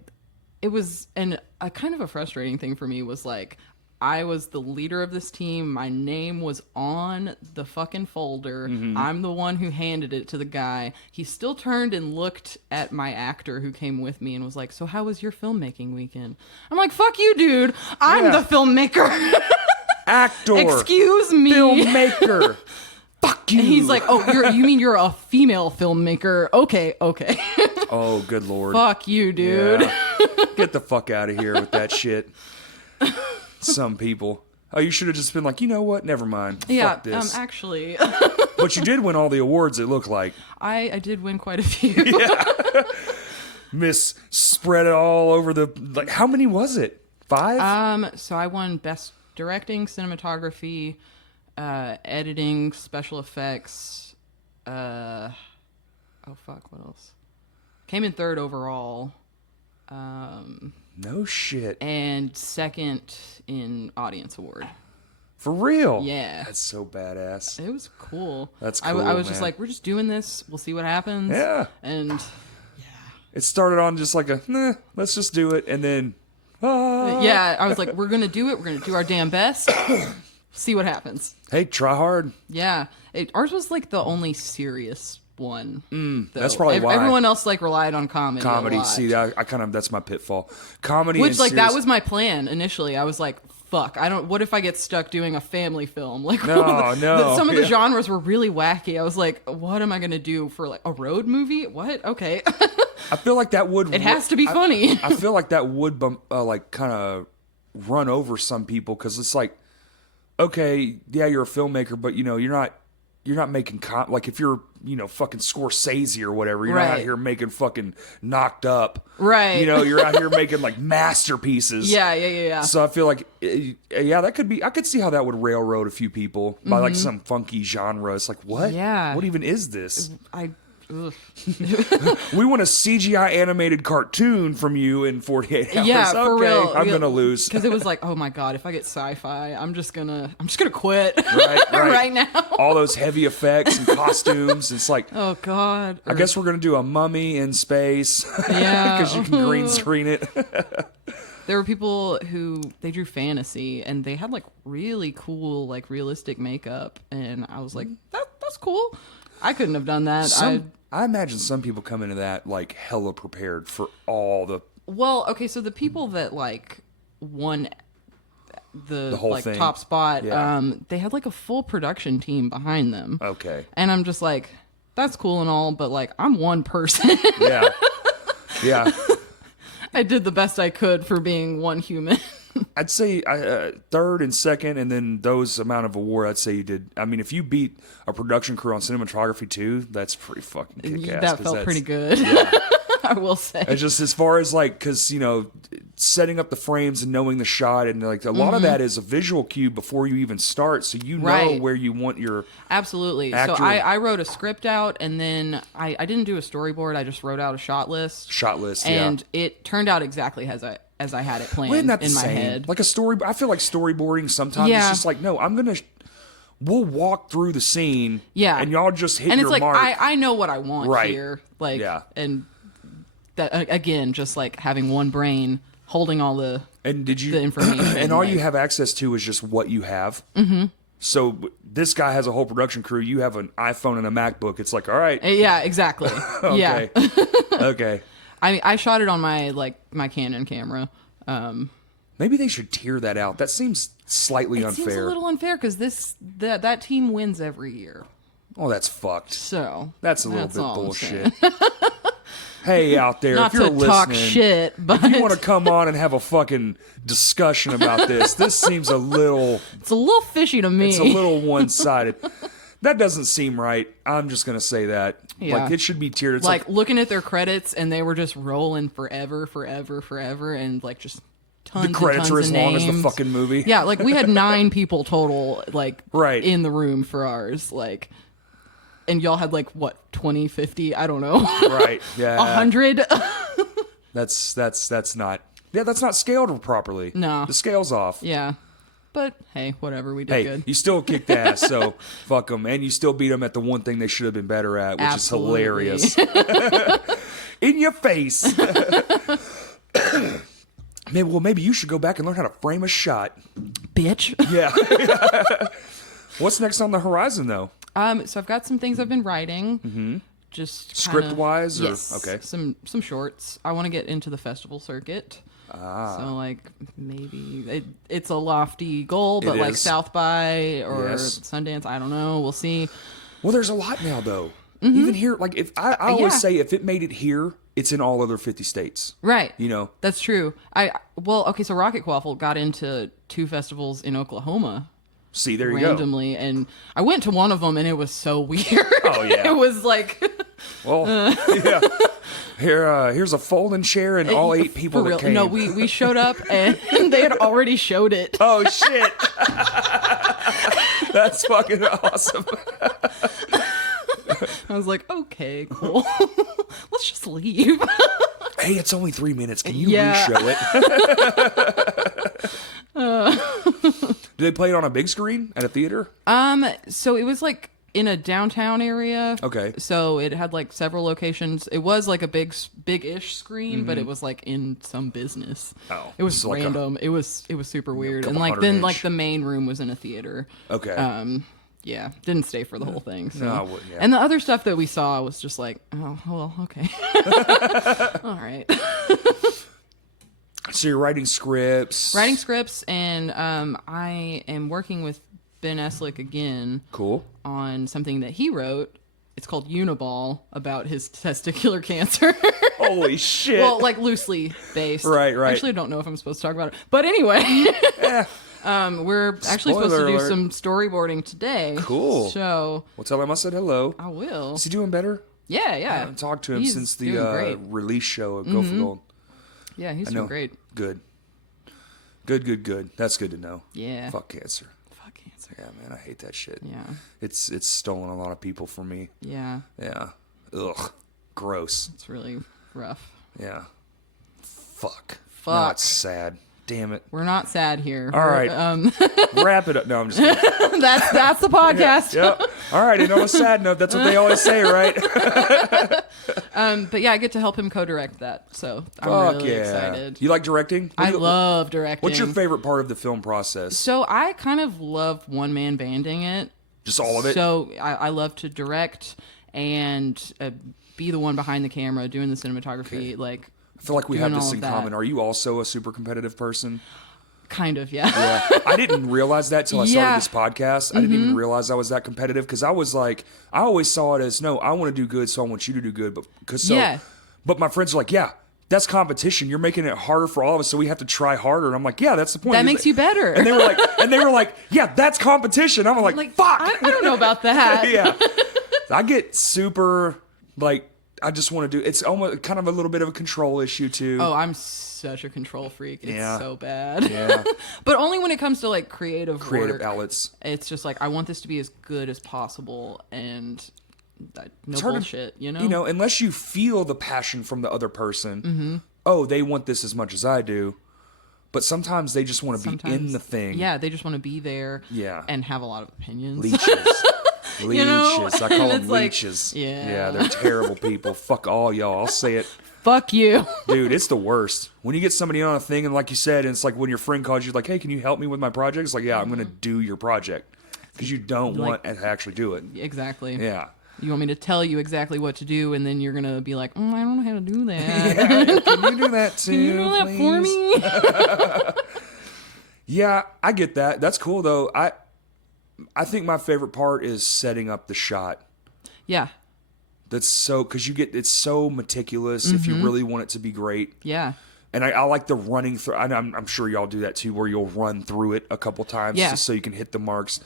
it was, and a kind of a frustrating thing for me was like, I was the leader of this team. My name was on the fucking folder. I'm the one who handed it to the guy. He still turned and looked at my actor who came with me and was like, so how was your filmmaking weekend? I'm like, fuck you, dude. I'm the filmmaker. Actor. Excuse me. Filmmaker. Fuck you. And he's like, oh, you mean you're a female filmmaker? Okay. Oh, good Lord. Fuck you, dude. Yeah. Get the fuck out of here with that shit. Some people. Oh, you should have just been like, you know what? Never mind. Yeah, Fuck this. actually. But you did win all the awards, it looked like. I did win quite a few. Yeah. Miss spread it all over the... Like, how many was it? 5? So I won Best Directing, Cinematography, Editing, Special Effects. Oh, fuck, what else? Came in 3rd overall. No shit. And 2nd in Audience Award. For real? Yeah. That's so badass. It was cool. That's cool, I was just man. like, we're just doing this. We'll see what happens. Yeah. And It started on just like a, nah, let's just do it. And then, yeah, I was like, we're going to do it. We're going to do our damn best. See what happens. Hey, try hard. Yeah. Ours was like the only serious one. That's probably why. Everyone else like relied on comedy. A lot. See, I kind of, that's my pitfall. Comedy Which is like serious. that was my plan initially. I was like, fuck, what if I get stuck doing a family film? Like, No. some of the genres were really wacky. I was like, what am I going to do for like a road movie? What? Okay. I feel like that would... It has to be funny. I feel like that would like kind of run over some people because it's like, okay, yeah, you're a filmmaker, but you're not making like if you're fucking Scorsese or whatever, you're not out here making fucking Knocked Up, right? You're out here making like masterpieces. Yeah. So I feel like that could be. I could see how that would railroad a few people by like some funky genre. It's like, what? Yeah. What even is this? Ugh. We want a CGI animated cartoon from you in 48 hours. Yeah, for real. I'm gonna lose because it was like, oh my god, if I get sci-fi, I'm just gonna quit right. right now. All those heavy effects and costumes. It's like, oh god. I guess we're gonna do a mummy in space. Yeah, because you can green screen it. There were people who they drew fantasy and they had like really cool like realistic makeup, and I was like, that's cool. I couldn't have done that. I imagine some people come into that like hella prepared for all the... Well, okay, so the people that like won the whole like thing. top spot, Yeah. they had like a full production team behind them. Okay. And I'm just like, that's cool and all, but like I'm one person. Yeah. I did the best I could for being one human. I'd say 3rd and 2nd, and then those amount of award, I'd say you did. I mean, if you beat a production crew on cinematography too, that's pretty fucking kick-ass. That felt pretty good. Yeah. I will say. It's just as far as like, because setting up the frames and knowing the shot, and like a lot of that is a visual cue before you even start, so you know where you want your... Absolutely. actor. So I wrote a script out, and then I didn't do a storyboard. I just wrote out a shot list. And it turned out exactly as I had it planned in my head. Like a story, I feel like storyboarding sometimes it's just like, no, we'll walk through the scene, and y'all just hit your mark. And it's like, mark. I know what I want here. Like, and that, again, just like having one brain holding all the information. And all you have access to is just what you have. Mm-hmm. So this guy has a whole production crew. You have an iPhone and a MacBook. It's like, all right. Yeah, exactly. Okay. Yeah. Okay. I shot it on my Canon camera. Maybe they should tear that out. That seems slightly unfair. It seems a little unfair because that team wins every year. Oh, that's fucked. So that's a little bit bullshit. Hey, out there, not if you're to listening, talk shit, but if you want to come on and have a fucking discussion about this seems a little... It's a little fishy to me. It's a little one-sided. That doesn't seem right. I'm just going to say that. Yeah. Like, it should be tiered. It's like looking at their credits, and they were just rolling forever, and like just tons the credits and are tons as of long names. as the fucking movie. Yeah, like we had 9 people total, like in the room for ours, like, and y'all had like what 20, 50? I don't know. Right. Yeah. 100. That's not. Yeah, that's not scaled properly. No, the scale's off. Yeah. But hey, whatever, we did good. You still kicked ass, so fuck them. And you still beat them at the one thing they should have been better at, which is hilarious. in your face. Maybe you should go back and learn how to frame a shot. Bitch. Yeah. What's next on the horizon, though? So I've got some things I've been writing. Mm-hmm. Just script-wise, or yes, okay, some shorts. I want to get into the festival circuit. So like maybe it's a lofty goal, but like South by or Sundance, I don't know. We'll see. Well, there's a lot now, though. Mm-hmm. Even here, like if I always say if it made it here, it's in all other 50 states. Right. You know, that's true. So Rocket Quaffle got into 2 festivals in Oklahoma. See, there you go. Randomly, and I went to one of them, and it was so weird. Oh yeah, it was like, well, yeah. Here's a folding chair and all 8 people that came. No, we showed up and they had already showed it. Oh shit, that's fucking awesome. I was like, okay, cool. Let's just leave. Hey, it's only 3 minutes. Can you re-show it? Do they play it on a big screen at a theater? So it was like in a downtown area. Okay. So it had like several locations. It was like a big-ish screen, but it was like in some business. Oh, it was like random. It was super weird. And like then like the main room was in a theater. Okay. Yeah, didn't stay for the whole thing. So. No, yeah. And the other stuff that we saw was just like, oh, well, okay. All right. So you're writing scripts. And I am working with Ben Eslick again. Cool. On something that he wrote. It's called Uniball, about his testicular cancer. Holy shit. Well, like loosely based. Right. Actually, I don't know if I'm supposed to talk about it. But anyway. We're actually supposed to do some storyboarding today. Cool. So. Well, tell him I said hello. I will. Is he doing better? Yeah. I haven't talked to him since the release show at Go for Gold. Yeah, he's doing great. Good. That's good to know. Yeah. Fuck cancer. Yeah, man, I hate that shit. Yeah. It's stolen a lot of people from me. Yeah. Yeah. Ugh. Gross. It's really rough. Yeah. Fuck. No, it's sad. Damn it. We're not sad here. All right. Wrap it up. No, I'm just kidding. That's the podcast. Yeah. All right. And on a sad note, that's what they always say, right? But yeah, I get to help him co-direct that. So I'm really excited. You like directing? I love directing. What's your favorite part of the film process? So I kind of love one-man banding it. Just all of it? So I love to direct and be the one behind the camera doing the cinematography. Okay. Like, I feel like we have this in common. Are you also a super competitive person? Kind of, yeah. Yeah. I didn't realize that till I started this podcast. I didn't even realize I was that competitive because I was like, I always saw it as, no, I want to do good, so I want you to do good. But my friends are like, yeah, that's competition. You're making it harder for all of us, so we have to try harder. And I'm like, yeah, that's the point. That makes you better. And they were like, yeah, that's competition. I'm like fuck. I don't know about that. Yeah. I get super like, I just want to do. It's almost kind of a little bit of a control issue too. Oh, I'm such a control freak. It's so bad. Yeah. But only when it comes to like creative work, outlets. It's just like I want this to be as good as possible and no bullshit. You know, unless you feel the passion from the other person. Mm-hmm. Oh, they want this as much as I do. But sometimes they just want to be in the thing. Yeah, they just want to be there. Yeah. And have a lot of opinions. Leeches. Leeches. I call them like, leeches. Yeah, they're terrible people. Fuck all y'all. I'll say it. Fuck you. Dude, it's the worst. When you get somebody on a thing and like you said, and it's like when your friend calls you like, hey, can you help me with my project? It's like, yeah, I'm going to do your project. Because you don't want to actually do it. Exactly. Yeah. You want me to tell you exactly what to do, and then you're going to be like, I don't know how to do that. Yeah, can you do that too, Can you do that for me? Yeah, I get that. That's cool, though. I think my favorite part is setting up the shot. Yeah. That's so, because it's so meticulous if you really want it to be great. Yeah. And I like the running through. I'm sure y'all do that too, where you'll run through it a couple times just so you can hit the marks.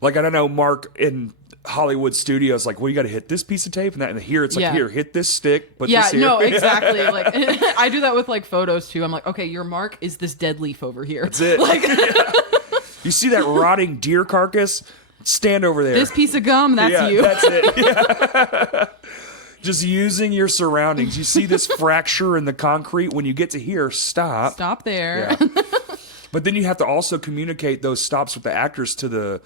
Like, I don't know, Mark in Hollywood studios, like, well, you got to hit this piece of tape, and here it's like, here, hit this stick, put this here. No, exactly. Like, I do that with like photos too. I'm like, okay, your mark is this dead leaf over here. That's it. Like, you see that rotting deer carcass? Stand over there. This piece of gum, that's you. That's it. Yeah. Just using your surroundings. You see this fracture in the concrete. When you get to here, stop. Stop there. Yeah. But then you have to also communicate those stops with the actors to the,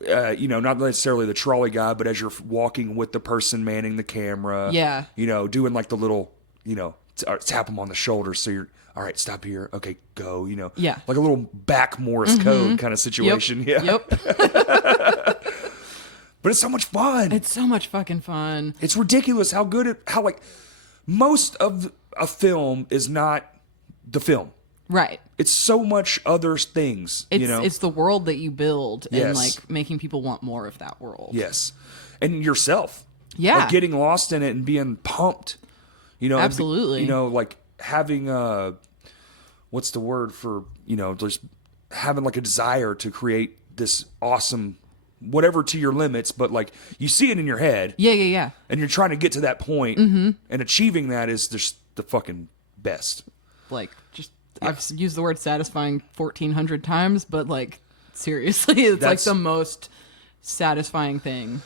not necessarily the trolley guy, but as you're walking with the person manning the camera. Yeah. Doing like the little, tap them on the shoulder. So you're, all right, stop here. Okay, go, Yeah. Like a little back Morse code kind of situation. Yep. Yeah. Yep. But it's so much fun. It's so much fucking fun. It's ridiculous how like most of a film is not the film. Right. It's so much other things, It's the world that you build and Yes. like making people want more of that world. Yes. And yourself. Yeah. Like getting lost in it and being pumped. Absolutely. Like having what's the word for, just having like a desire to create this awesome whatever to your limits, but like you see it in your head. Yeah. And you're trying to get to that point, and achieving that is just the fucking best. Like just I've used the word satisfying 1,400 times, but like seriously, it's like the most satisfying thing.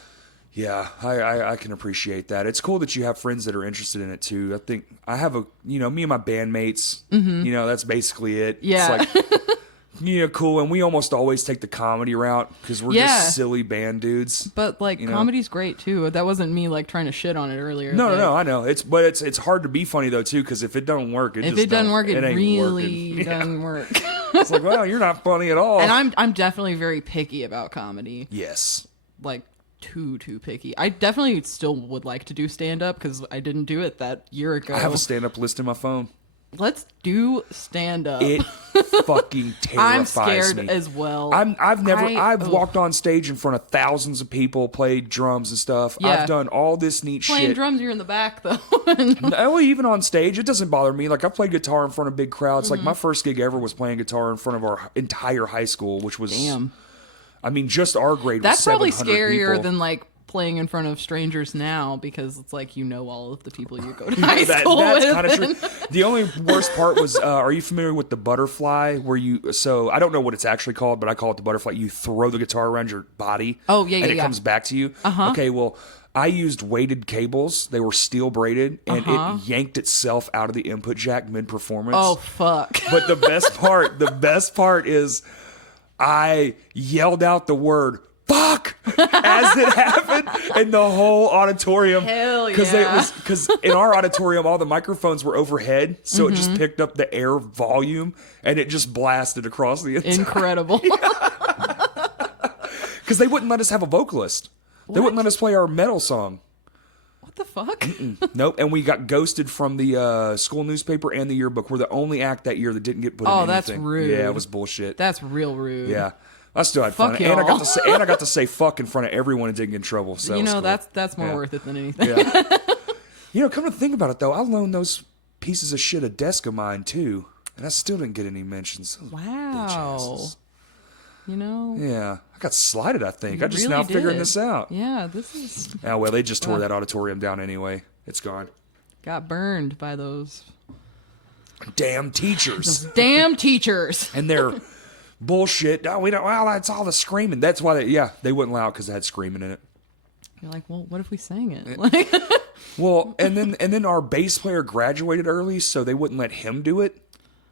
Yeah, I can appreciate that. It's cool that you have friends that are interested in it too. I think I have me and my bandmates, that's basically it. Yeah. It's like, cool. And we almost always take the comedy route because we're just silly band dudes. But like comedy's great too. That wasn't me like trying to shit on it earlier. No, I know. It's hard to be funny though too, because if it doesn't work, it doesn't work, it really doesn't work. It's like, well, you're not funny at all. And I'm definitely very picky about comedy. Yes. Like too picky. I definitely still would like to do stand up because I didn't do it that year ago. I have a stand up list in my phone. Let's do stand up. It fucking terrifies I'm scared me. as well. I've walked on stage in front of thousands of people, played drums and stuff. Yeah. I've done all this neat Playing shit. drums, you're in the back though. No, even on stage, it doesn't bother me. Like I played guitar in front of big crowds. Like my first gig ever was playing guitar in front of our entire high school, which was Damn. I mean, just our grade. That's was probably 700 scarier people. than like playing in front of strangers now because it's like all of the people you go to high school That's with. kind of true. The only worst part was, are you familiar with the butterfly? So I don't know what it's actually called, but I call it the butterfly. You throw the guitar around your body. Oh, yeah, and it yeah. comes back to you. Okay, well, I used weighted cables. They were steel braided, and it yanked itself out of the input jack mid performance. Oh fuck! But the best part is, I yelled out the word "fuck" as it happened, and the whole auditorium. Hell yeah! Because in our auditorium, all the microphones were overhead, so it just picked up the air volume, and it just blasted across the entire. Incredible. Because they wouldn't let us have a vocalist. They wouldn't let us play our metal song. What the fuck? Nope. And we got ghosted from the school newspaper and the yearbook. We're the only act that year that didn't get put in anything. Oh, that's rude. Yeah, it was bullshit. That's real rude. Yeah. I still had fun. Fuck And I y'all. got to say fuck in front of everyone and didn't get in trouble. So that was cool. That's more worth it than anything. Yeah. Come to think about it though, I loaned those pieces of shit a desk of mine too. And I still didn't get any mentions. Those Wow. bitch asses. Yeah. I got slighted, I think. I just really now figuring did. this out. Yeah, this is Oh, well, they just tore that auditorium down anyway. It's gone. got burned by those Damn teachers. damn teachers. And they're bullshit. No, we don't. Well, that's all the screaming. That's why they wouldn't allow it because it had screaming in it. You're like, well, what if we sang it? Like, Well, and then our bass player graduated early, so they wouldn't let him do it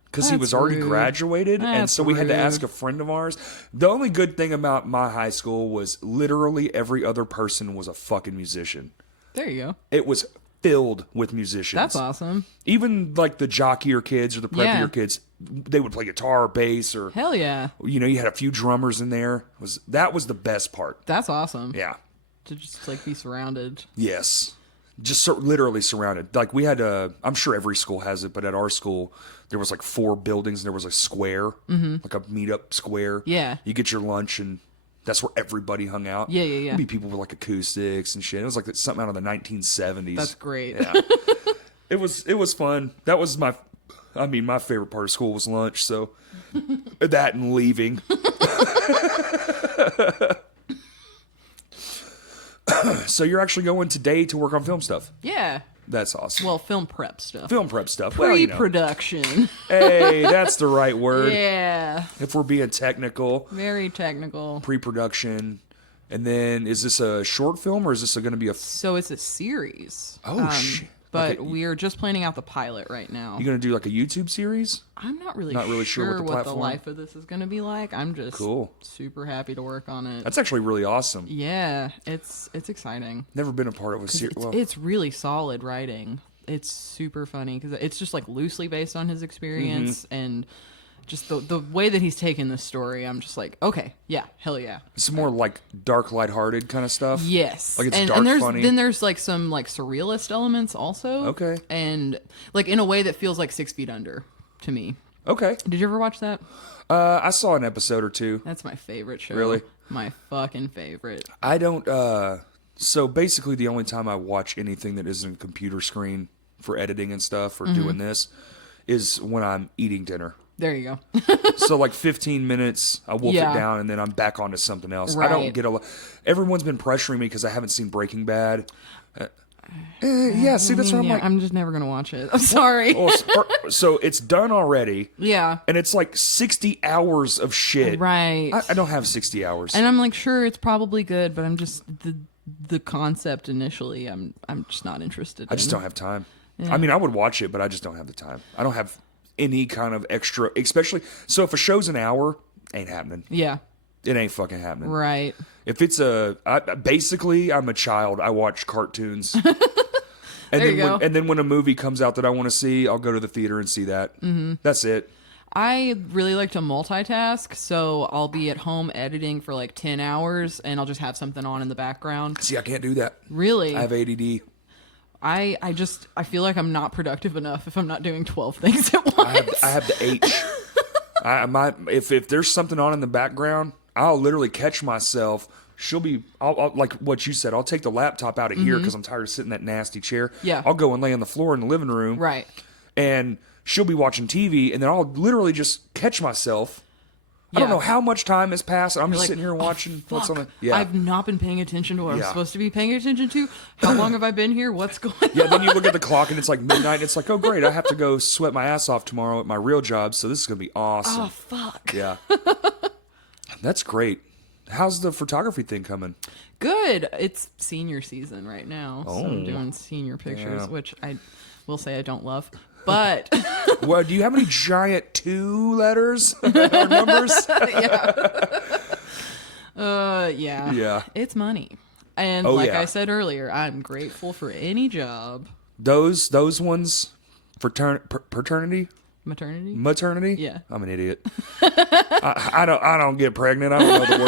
because he That's was already rude. graduated, and That's so we had to rude. ask a friend of ours. The only good thing about my high school was literally every other person was a fucking musician. there you go. It was filled with musicians. That's awesome. Even like the jockier kids or the preppier Yeah. kids, they would play guitar or bass or Hell yeah. you had a few drummers in there. That was the best part. That's awesome. Yeah. To just like be surrounded. Yes. Just literally surrounded. Like we had I'm sure every school has it, but at our school there was like 4 buildings and there was a square, like a meetup square. Yeah. You get your lunch and that's where everybody hung out. Yeah. There'd be people with like acoustics and shit. It was like something out of the 1970s. That's great. Yeah. It was fun. That was my favorite part of school was lunch, so that and leaving. So you're actually going today to work on film stuff. Yeah. That's awesome. Well, film prep stuff. Film prep stuff. Well, Pre-production. Hey, that's the right word. Yeah. If we're being technical. Very technical. Pre-production. And then is this a short film or is this going to be a... So it's a series. Oh, shit. But Okay. we're just planning out the pilot right now. You going to do like a YouTube series? I'm not really sure what the what the platform- life of this is going to be like. I'm just Cool. super happy to work on it. That's actually really awesome. Yeah, it's exciting. Never been a part of a series. It's really solid writing. it's super funny because it's just like loosely based on his experience and just the way that he's taken this story. I'm just like, okay, yeah, hell yeah. It's more like dark, lighthearted kind of stuff. Yes, like it's and, dark, and there's, funny. Then there's like some like surrealist elements also. Okay, and like in a way that feels like 6 Feet Under to me. Okay, did you ever watch that? I saw an episode or two. That's my favorite show. Really, my fucking favorite. I don't. So basically, the only time I watch anything that isn't a computer screen for editing and stuff or doing this is when I'm eating dinner. There you go. So like 15 minutes, I wolf it down, and then I'm back onto something else. Right. I don't get a lot. Everyone's been pressuring me because I haven't seen Breaking Bad. Yeah, see, that's what I'm like. I'm just never going to watch it. I'm sorry. So it's done already. Yeah. And it's like 60 hours of shit. Right. I don't have 60 hours. And I'm like, sure, it's probably good, but I'm just, the concept initially, I'm just not interested in. I just don't have time. Yeah. I mean, I would watch it, but I just don't have the time. I don't have any kind of extra, especially, so if a show's an hour, ain't happening. Yeah. It ain't fucking happening. Right. If it's basically, I'm a child. I watch cartoons. And then when a movie comes out that I want to see, I'll go to the theater and see that. Mm-hmm. That's it. I really like to multitask, so I'll be at home editing for like 10 hours, and I'll just have something on in the background. See, I can't do that. Really? I have ADD. I feel like I'm not productive enough if I'm not doing 12 things at once. I have the H. If there's something on in the background, I'll literally catch myself. I'll like what you said, I'll take the laptop out of here because I'm tired of sitting in that nasty chair. Yeah. I'll go and lay on the floor in the living room. Right. And she'll be watching TV, and then I'll literally just catch myself. Yeah. I don't know how much time has passed. I'm just sitting here watching what's on the... Yeah. I've not been paying attention to what I'm supposed to be paying attention to. How long have I been here? What's going on? Yeah, then you look at the clock, and it's like midnight, and it's like, oh, great, I have to go sweat my ass off tomorrow at my real job, so this is going to be awesome. Oh, fuck. Yeah. That's great. How's the photography thing coming? Good. It's senior season right now, Oh. so I'm doing senior pictures, which I will say I don't love. But well, do you have any giant 2 letters or numbers? Yeah. It's money. And I said earlier, I'm grateful for any job. Those ones, paternity? Maternity? Yeah. I'm an idiot. I don't get pregnant. I don't know the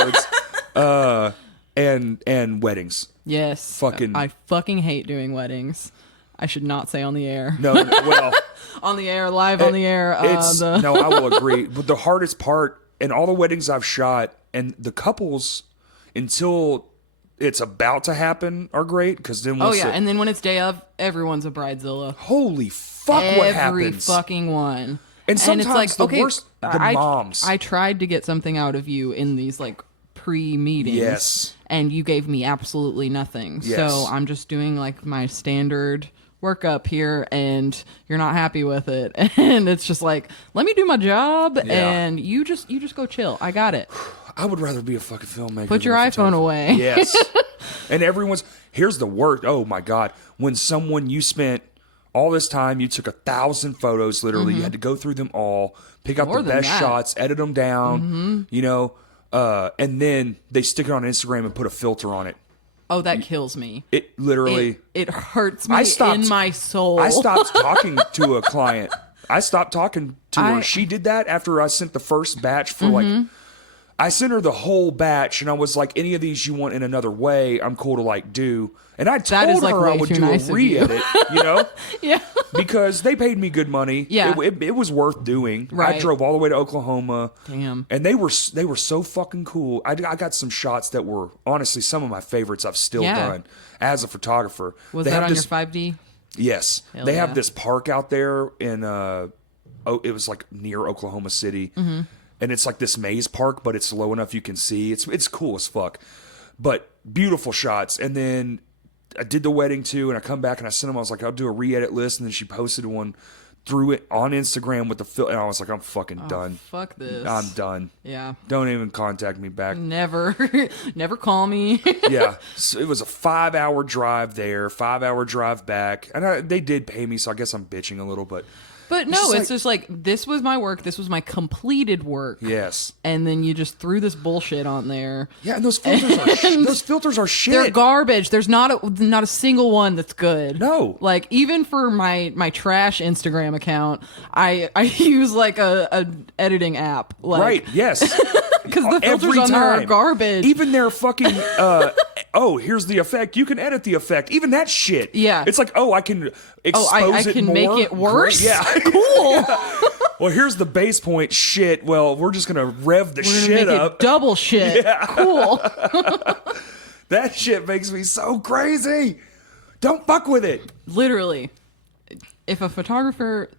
words. And weddings. Yes. I fucking hate doing weddings. I should not say on the air. No, well, on the air, live on the air. No, I will agree. But the hardest part, in all the weddings I've shot, and the couples, until it's about to happen, are great. Because then and then when it's day of, everyone's a bridezilla. Holy fuck, what happens? Every fucking one. And sometimes it's like, the worst, the moms. I tried to get something out of you in these like pre-meetings. Yes. And you gave me absolutely nothing. Yes. So I'm just doing like my standard workup here, and you're not happy with it. And it's just like, let me do my job, and you just go chill. I got it. I would rather be a fucking filmmaker. Put your iPhone away. Yes. And here's the worst. Oh my God. When you spent all this time, you took 1,000 photos, literally. You had to go through them all, pick out the best shots, edit them down, and then they stick it on Instagram and put a filter on it. Oh, that kills me. It literally... It hurts me in my soul. I stopped talking to a client. I stopped talking to her. She did that after I sent the first batch for I sent her the whole batch, and I was like, any of these you want in another way, I'm cool to do. And I told her I would do a re-edit, Yeah. Because they paid me good money. Yeah. It was worth doing. Right. I drove all the way to Oklahoma. Damn. And they were so fucking cool. I got some shots that were honestly some of my favorites I've still done as a photographer. Was that on your 5D? Yes. Hell they have this park out there in it was like near Oklahoma City. Mm-hmm. And it's like this maze park, but it's low enough you can see. It's cool as fuck. But beautiful shots. And then I did the wedding too, and I come back and I sent them. I was like, I'll do a re-edit list. And then she posted one, threw it on Instagram with the film. And I was like, I'm fucking done. Fuck this. I'm done. Yeah. Don't even contact me back. Never call me. Yeah. So it was a 5-hour drive there, 5-hour drive back. And they did pay me, so I guess I'm bitching a little, but But no, it's just like, this was my work. This was my completed work. Yes. And then you just threw this bullshit on there. Yeah, and those filters are shit. They're garbage. There's not a single one that's good. No. Like, even for my trash Instagram account, I use like a editing app. Like, right, yes. Because the filters on there are garbage. Even their fucking, here's the effect. You can edit the effect. Even that shit. Yeah. It's like, I can expose I it can more. make it worse? Great. Yeah. Cool. Yeah. Well, here's the base point. Shit. Well, we're just going to rev the shit make up. It double shit. Yeah. Cool. That shit makes me so crazy. Don't fuck with it. Literally. If a photographer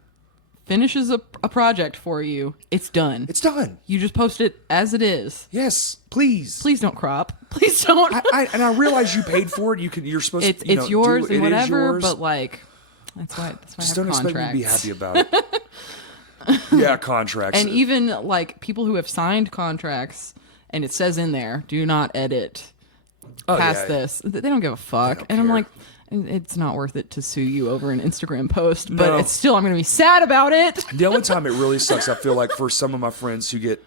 finishes a project for you, it's done. It's done. You just post it as it is. Yes, please. Please don't crop. Please don't. And I realize you paid for it. You're supposed to. It's yours and whatever. But like, that's why just I have don't contracts. expect me to be happy about it. Yeah, contracts. And even like people who have signed contracts, and it says in there, "Do not edit past this." They don't give a fuck. And I'm like, it's not worth it to sue you over an Instagram post, but it's still, I'm going to be sad about it. The only time it really sucks, I feel like, for some of my friends who get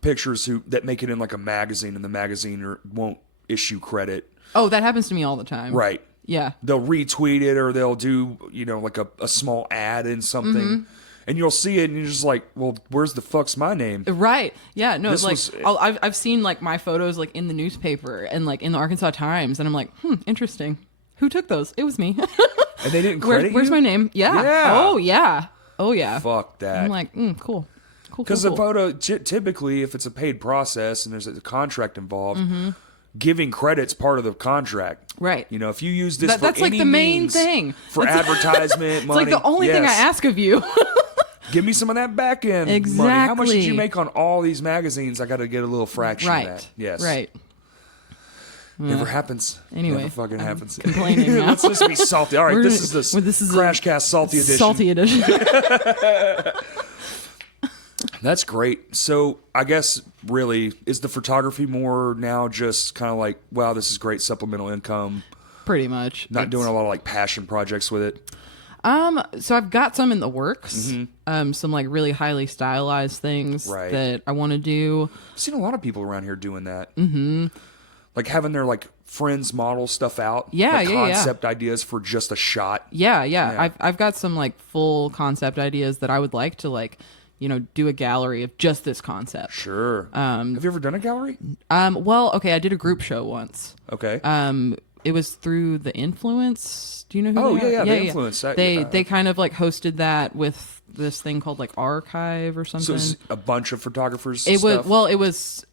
pictures that make it in like a magazine, and the magazine won't issue credit. Oh, that happens to me all the time. Right. Yeah. They'll retweet it, or they'll do, like a small ad in something. Mm-hmm. And you'll see it, and you're just like, well, where's the fuck's my name? Right. Yeah. No, it's like, I've seen like my photos like in the newspaper and like in the Arkansas Times, and I'm like, interesting. Who took those? It was me. And they didn't credit Where's you? my name? Yeah. Yeah. Oh, yeah. Fuck that. I'm like, cool. Because the photo, typically, if it's a paid process and there's a contract involved, giving credit's part of the contract. Right. If you use this for that's any like the main means, thing. For advertisement, it's money. It's like the only thing I ask of you. Give me some of that back end money. How much did you make on all these magazines? I got to get a little fraction of that. Yes. Right. Never happens. Anyway, never fucking happens. Complaining now. Let's just be salty. All right, this is Crash Cast Salty Edition. Salty Edition. That's great. So I guess really, is the photography more now just kind of like, wow, this is great supplemental income? Pretty much. Not doing a lot of like passion projects with it. So I've got some in the works. Some like really highly stylized things that I want to do. I've seen a lot of people around here doing that. Mm-hmm. Like having their like friends model stuff out. Concept ideas for just a shot. Yeah. I've got some like full concept ideas that I would like to like, do a gallery of just this concept. Sure. Have you ever done a gallery? Well, okay, I did a group show once. Okay. It was through The Influence. Do you know who they are? The Influence. They kind of like hosted that with this thing called like Archive or something. So it was a bunch of photographers. It was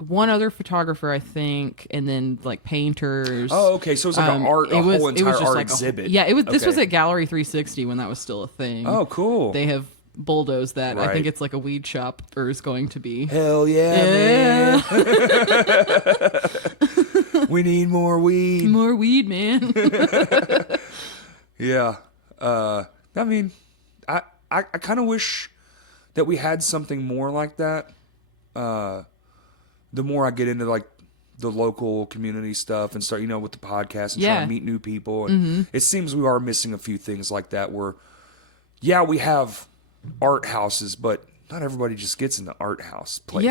one other photographer, I think, and then like painters. Oh, okay. So it was like a whole entire art exhibit. This was at Gallery 360 when that was still a thing. Oh, cool. They have bulldozed that. Right. I think it's like a weed shop, or is going to be. Hell yeah, man. We need more weed. More weed, man. Yeah. I mean, I kind of wish that we had something more like that. The more I get into like the local community stuff and start, with the podcast and trying to meet new people. And it seems we are missing a few things like that where, we have art houses, but not everybody just gets in the art house place.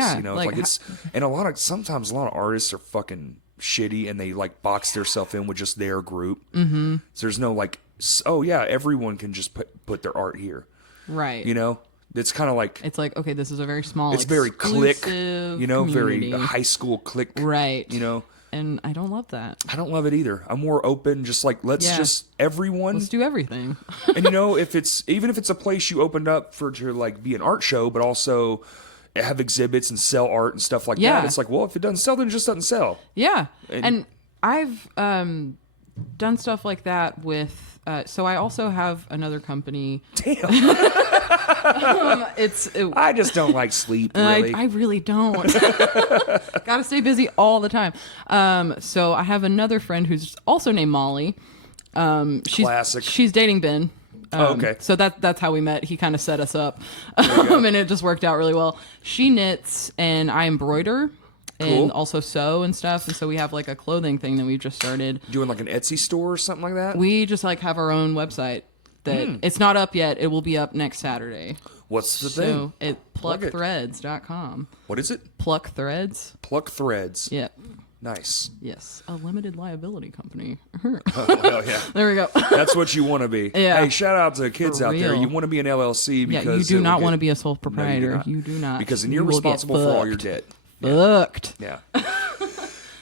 Sometimes a lot of artists are fucking shitty and they like box themselves in with just their group. So there's no like, everyone can just put their art here. Right. It's kind of like... It's like, okay, this is a very small, it's very clique, community. very high school clique. Right. And I don't love that. I don't love it either. I'm more open, just like, let's do everything. And if it's a place you opened up to like be an art show, but also have exhibits and sell art and stuff like that. It's like, well, if it doesn't sell, then it just doesn't sell. Yeah. And I've done stuff like that with... so I also have another company. Damn. I just don't like sleep, really. I really don't. Gotta stay busy all the time. So I have another friend who's also named Molly. Classic. She's dating Ben. Okay. So that's how we met. He kind of set us up. And it just worked out really well. She knits and I embroider. And also sew and stuff. And so we have like a clothing thing that we just started. Doing like an Etsy store or something like that? We just like have our own website. that it's not up yet. It will be up next Saturday. What's the thing? So pluckthreads.com. What is it? Pluck Threads. Pluck Threads. Yep. Nice. Yes, a limited liability company. Well, yeah. There we go. That's what you want to be. Yeah. Hey, shout out to kids For out there. real. You want to be an LLC because you do not want to be a sole proprietor. No, you do not. Because then you're You will get responsible for all your fucked. debt. Fucked. Yeah.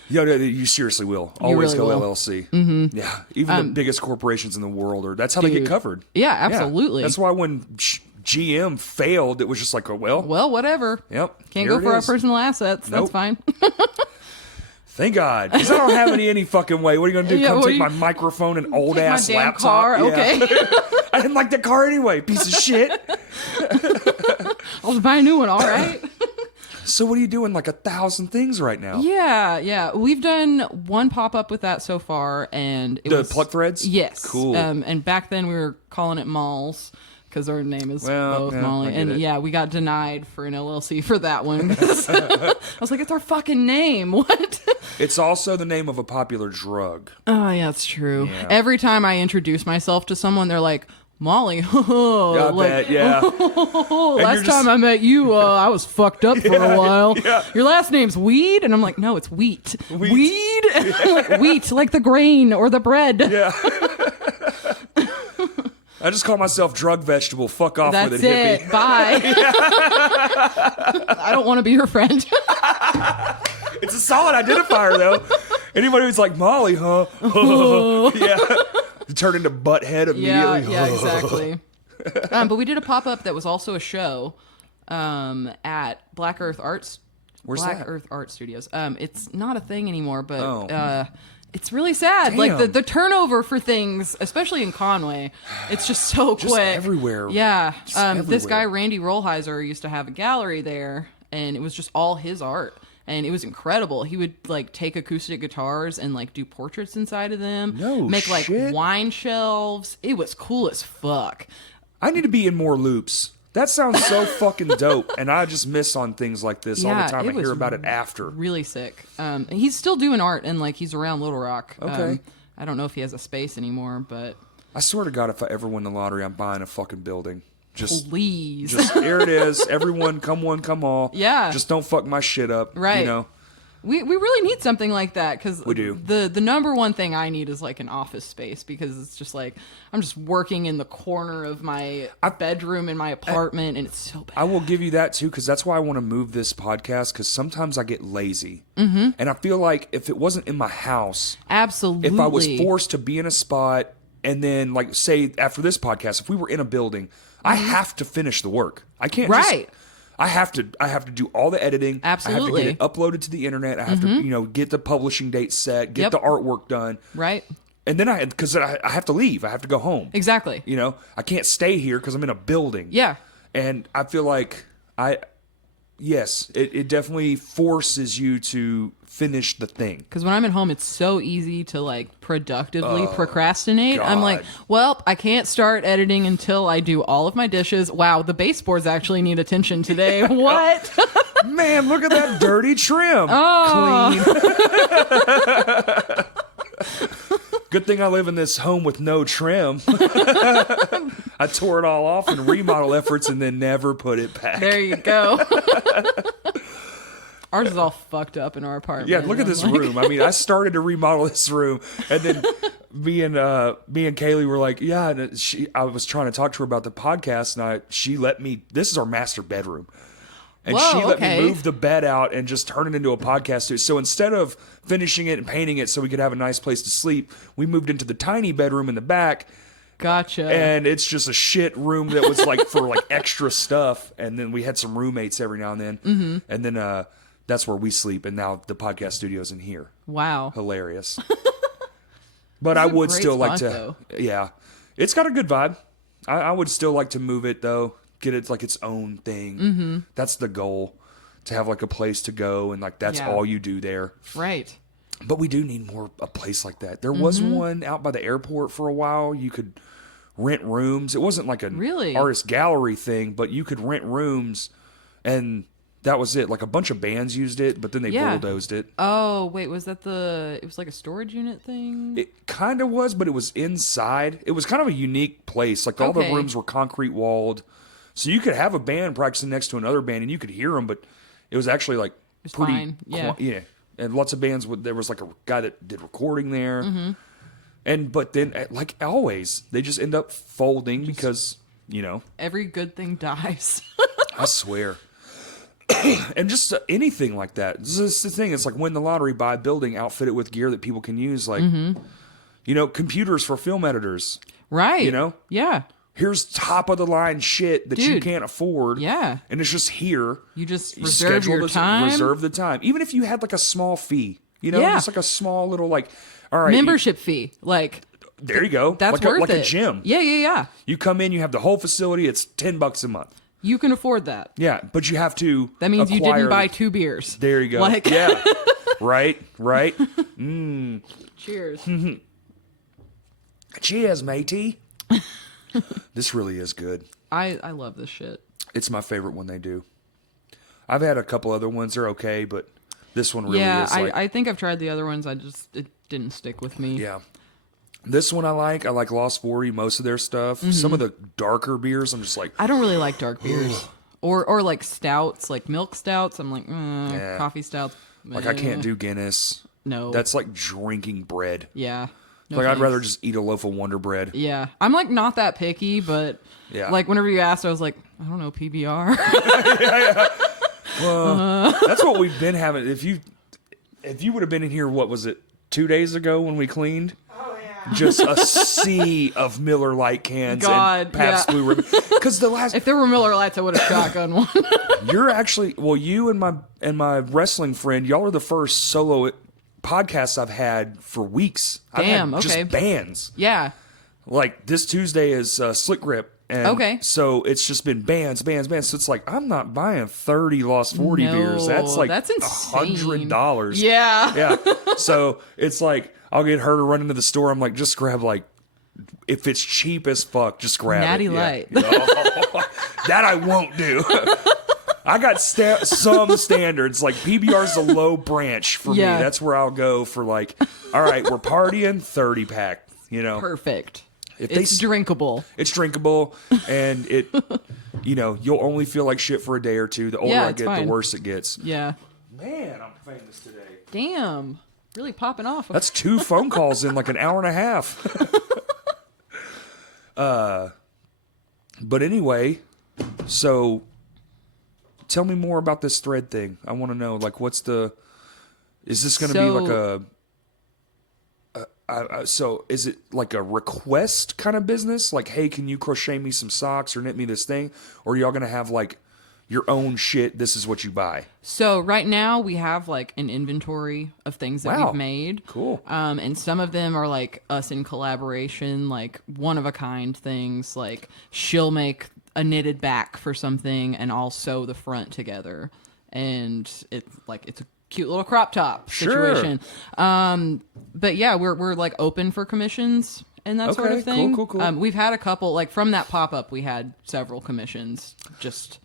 Yeah, you seriously will. Always really go will. LLC. Mm-hmm. Yeah. Even the biggest corporations in the world, that's how they get covered. Yeah, absolutely. That's why when GM failed, it was just like, well, whatever. Yep. Can't go for our personal assets. Nope. That's fine. Thank God, because I don't have any fucking way. What are you gonna do? Come take my microphone and old ass my damn laptop? car? Yeah. Okay. I didn't like that car anyway. Piece of shit. I'll just buy a new one. All right. So what are you doing? Like 1,000 things right now? Yeah. We've done one pop up with that so far, and it was Pluck Threads. Yes. Cool. And back then we were calling it Malls. Because our name is both Molly. And we got denied for an LLC for that one. I was like, it's our fucking name. What? It's also the name of a popular drug. Oh, yeah, it's true. Yeah. Every time I introduce myself to someone, they're like, Molly. I bet, yeah. Last time I met you, I was fucked up for a while. Yeah. Your last name's Weed? And I'm like, no, it's Wheat. Weed? Like, wheat, like the grain or the bread. Yeah. I just call myself Drug Vegetable. Fuck off That's with it, hippie. Bye. I don't want to be your friend. It's a solid identifier, though. Anybody who's like, Molly, huh? Yeah. Turn into Butthead immediately. Yeah, exactly. But we did a pop-up that was also a show at Black Earth Arts. Where's Black that? Earth Art Studios. It's not a thing anymore, but Oh. it's really sad. Damn. Like the turnover for things, especially in Conway, it's just so Just quick. everywhere. Yeah. Just everywhere. This guy Randy Rollheiser used to have a gallery there, and it was just all his art. And it was incredible. He would like take acoustic guitars and like do portraits inside of them. No make like shit. wine shelves. It was cool as fuck. I need to be in more loops. That sounds so fucking dope. And I just miss on things like this all the time. I it was hear about it after. Really sick. And he's still doing art, and like he's around Little Rock. Okay. I don't know if he has a space anymore, but I swear to God, if I ever win the lottery, I'm buying a fucking building. please. Just here it is. Everyone, come one, come all. Yeah. Just don't fuck my shit up. Right. You know. We really need something like that, because We do. The number one thing I need is like an office space, because it's just like I'm just working in the corner of my bedroom in my apartment, and it's so bad. I will give you that too, because that's why I want to move this podcast, because sometimes I get lazy. Mm-hmm. And I feel like if it wasn't in my house, Absolutely. if I was forced to be in a spot, and then like say after this podcast, if we were in a building, I have to finish the work. I can't Right. I have to do all the editing. Absolutely. I have to get it uploaded to the internet. I have to, get the publishing date set, get Yep. the artwork done. Right. And then because I have to leave. I have to go home. Exactly. I can't stay here because I'm in a building. Yeah. And I feel like it definitely forces you to finish the thing. Because when I'm at home, it's so easy to like productively procrastinate. I'm like, God. well, I can't start editing until I do all of my dishes. Wow, the baseboards actually need attention today. What? Man, look at that dirty trim. Oh. Clean. Good thing I live in this home with no trim. I tore it all off in remodel efforts and then never put it back. There you go. Ours is all fucked up in our apartment. Yeah, look at this room. I mean, I started to remodel this room, and then me and Kaylee were like, yeah. And I was trying to talk to her about the podcast, and she let me. This is our master bedroom, and Whoa, she let okay. me move the bed out and just turn it into a podcast studio. So instead of finishing it and painting it so we could have a nice place to sleep, we moved into the tiny bedroom in the back. Gotcha. And it's just a shit room that was like for like extra stuff, and then we had some roommates every now and then, and then that's where we sleep, and now the podcast studio's in here. Wow. Hilarious. But This I is a would great still like spot, to, though. yeah. It's got a good vibe. I would still like to move it though, get it like its own thing. Mm-hmm. That's the goal, to have like a place to go, and like that's Yeah. all you do there. Right. But we do need a place like that. There was one out by the airport for a while. You could rent rooms. It wasn't like an Really? artist gallery thing, but you could rent rooms, and that was it. Like a bunch of bands used it, but then they bulldozed it. Oh, wait, was that it was like a storage unit thing? It kind of was, but it was inside. It was kind of a unique place. Like all the rooms were concrete walled. So you could have a band practicing next to another band and you could hear them, but it was actually like pretty fine. Yeah. And lots of bands there was like a guy that did recording there. But then like always, they just end up folding because, every good thing dies. I swear. And just anything like that. This is the thing. It's like win the lottery, buy a building, outfit it with gear that people can use. Like, computers for film editors. Right. Yeah. Here's top of the line shit that you can't afford. Yeah. And it's just here. You just reserve your time. Reserve the time. Even if you had like a small fee, just like a small little like, all right. Membership fee. Like. There you go. That's like worth it. Like a gym. Yeah. You come in, you have the whole facility. It's $10 a month. You can afford that. Yeah, but you have to. That means you didn't buy 2 beers. There you go. Like, yeah, right. Cheers. Cheers, matey. This really is good. I love this shit. It's my favorite one they do. I've had a couple other ones. They're okay, but this one really is. Yeah, I think I've tried the other ones. It didn't stick with me. Yeah. This one I like Lost 40, most of their stuff. Some of the darker beers, I'm just like... I don't really like dark beers. Or like stouts, like milk stouts. I'm like, coffee stouts. Like I can't do Guinness. No. That's like drinking bread. Yeah. No I'd thanks. rather just eat a loaf of Wonder Bread. Yeah. I'm like not that picky, but like whenever you asked, I was like, I don't know, PBR. yeah. Well, that's what we've been having. If you would have been in here, what was it, 2 days ago when we cleaned? Just a sea of Miller Lite cans and Pabst Blue Ribbon. Because if there were Miller Lights, I would have shotgun one. You're actually you and my wrestling friend, y'all are the first solo podcasts I've had for weeks. Damn, I've had just bands. Yeah. Like this Tuesday is Slick Grip. And so it's just been bands. So it's like, I'm not buying 30 Lost 40 beers. That's like $100. Yeah. Yeah. So it's like, I'll get her to run into the store. I'm like, just grab like, if it's cheap as fuck, just grab Natty it. Light. Oh, that I won't do. I got some standards. Like PBR's the low branch for me. That's where I'll go for like, all right, we're partying, 30 pack, Perfect. It's drinkable. It's drinkable, and you'll only feel like shit for a day or two. The older I get, the worse it gets. Yeah. Man, I'm famous today. Damn. Really popping off. That's 2 phone calls in like an hour and a half. But anyway, so tell me more about this thread thing. I want to know, like, is this going to be like so is it like a request kind of business? Like, hey, can you crochet me some socks or knit me this thing? Or are y'all going to have like your own shit? This is what you buy. So right now we have like an inventory of things that we've made. Cool. And some of them are like us in collaboration, like one of a kind things. Like she'll make a knitted back for something and I'll sew the front together. And it's a cute little crop top situation. But yeah, we're like open for commissions and that sort of thing. Cool. We've had a couple, like from that pop-up, we had several commissions just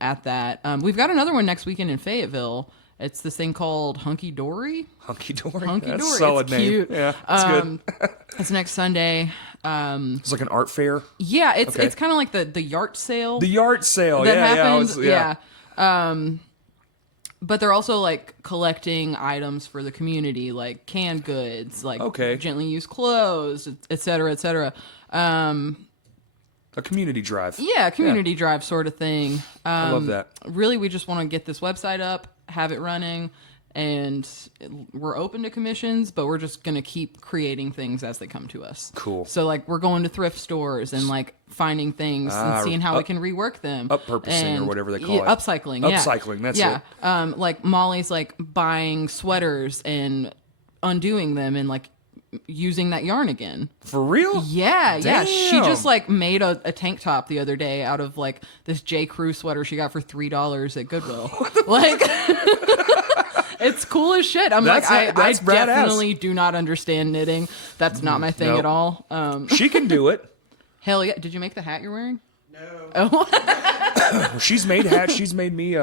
at that. We've got another one next weekend in Fayetteville. It's this thing called Hunky Dory. Hunky Dory? Hunky That's Dory. a solid it's name. Cute. Yeah, it's good. It's next Sunday. It's like an art fair? Yeah, it's kind of like the yard sale. The yard sale, that happened. But they're also like collecting items for the community, like canned goods, like gently used clothes, et cetera, et cetera. A community drive. Yeah, community drive sort of thing. I love that. Really, we just want to get this website up, have it running, and we're open to commissions, but we're just going to keep creating things as they come to us. Cool. So, like, we're going to thrift stores and, like, finding things and seeing how we can rework them. Up-purposing or whatever they call it. Upcycling, Upcycling, that's it. Yeah. Like, Molly's, like, buying sweaters and undoing them and, like, using that yarn again. For real? Yeah. Damn. She just like made a tank top the other day out of like this J. Crew sweater she got for $3 at Goodwill. Like, it's cool as shit. I definitely do not understand knitting. That's not my thing at all. She can do it. Hell yeah. Did you make the hat you're wearing? No. Oh. She's made hats. She's made me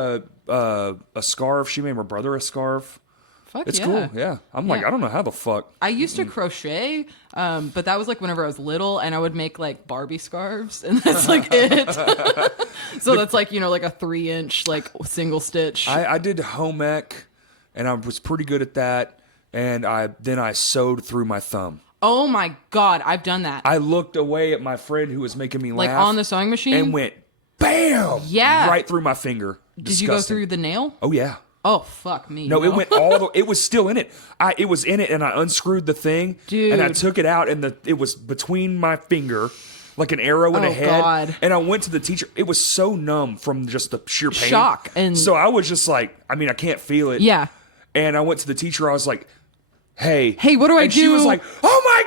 a scarf. She made my brother a scarf. Fuck It's yeah. cool. Yeah. I'm like, I don't know how the fuck. I used to crochet, but that was like whenever I was little, and I would make like Barbie scarves, and that's like it. So that's like, like a 3-inch like single stitch. I did home ec, and I was pretty good at that. And I sewed through my thumb. Oh my God, I've done that. I looked away at my friend who was making me like laugh. on the sewing machine? And went, bam! Yeah. Right through my finger. Did you go through the nail? Oh, yeah. Oh, fuck me. No, it went it was still in it. It was in it, and I unscrewed the thing. Dude. And I took it out, and it was between my finger, like an arrow in a head. God. And I went to the teacher. It was so numb from just the sheer pain. Shock. And so I was just like, I can't feel it. Yeah. And I went to the teacher. I was like, hey, what do I and do? She was like, oh my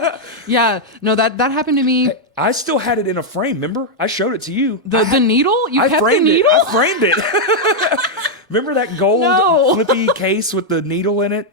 God. Yeah. No, that happened to me. I still had it in a frame. Remember? I showed it to you. The needle? You kept the needle? I framed it. Remember that gold flippy case with the needle in it?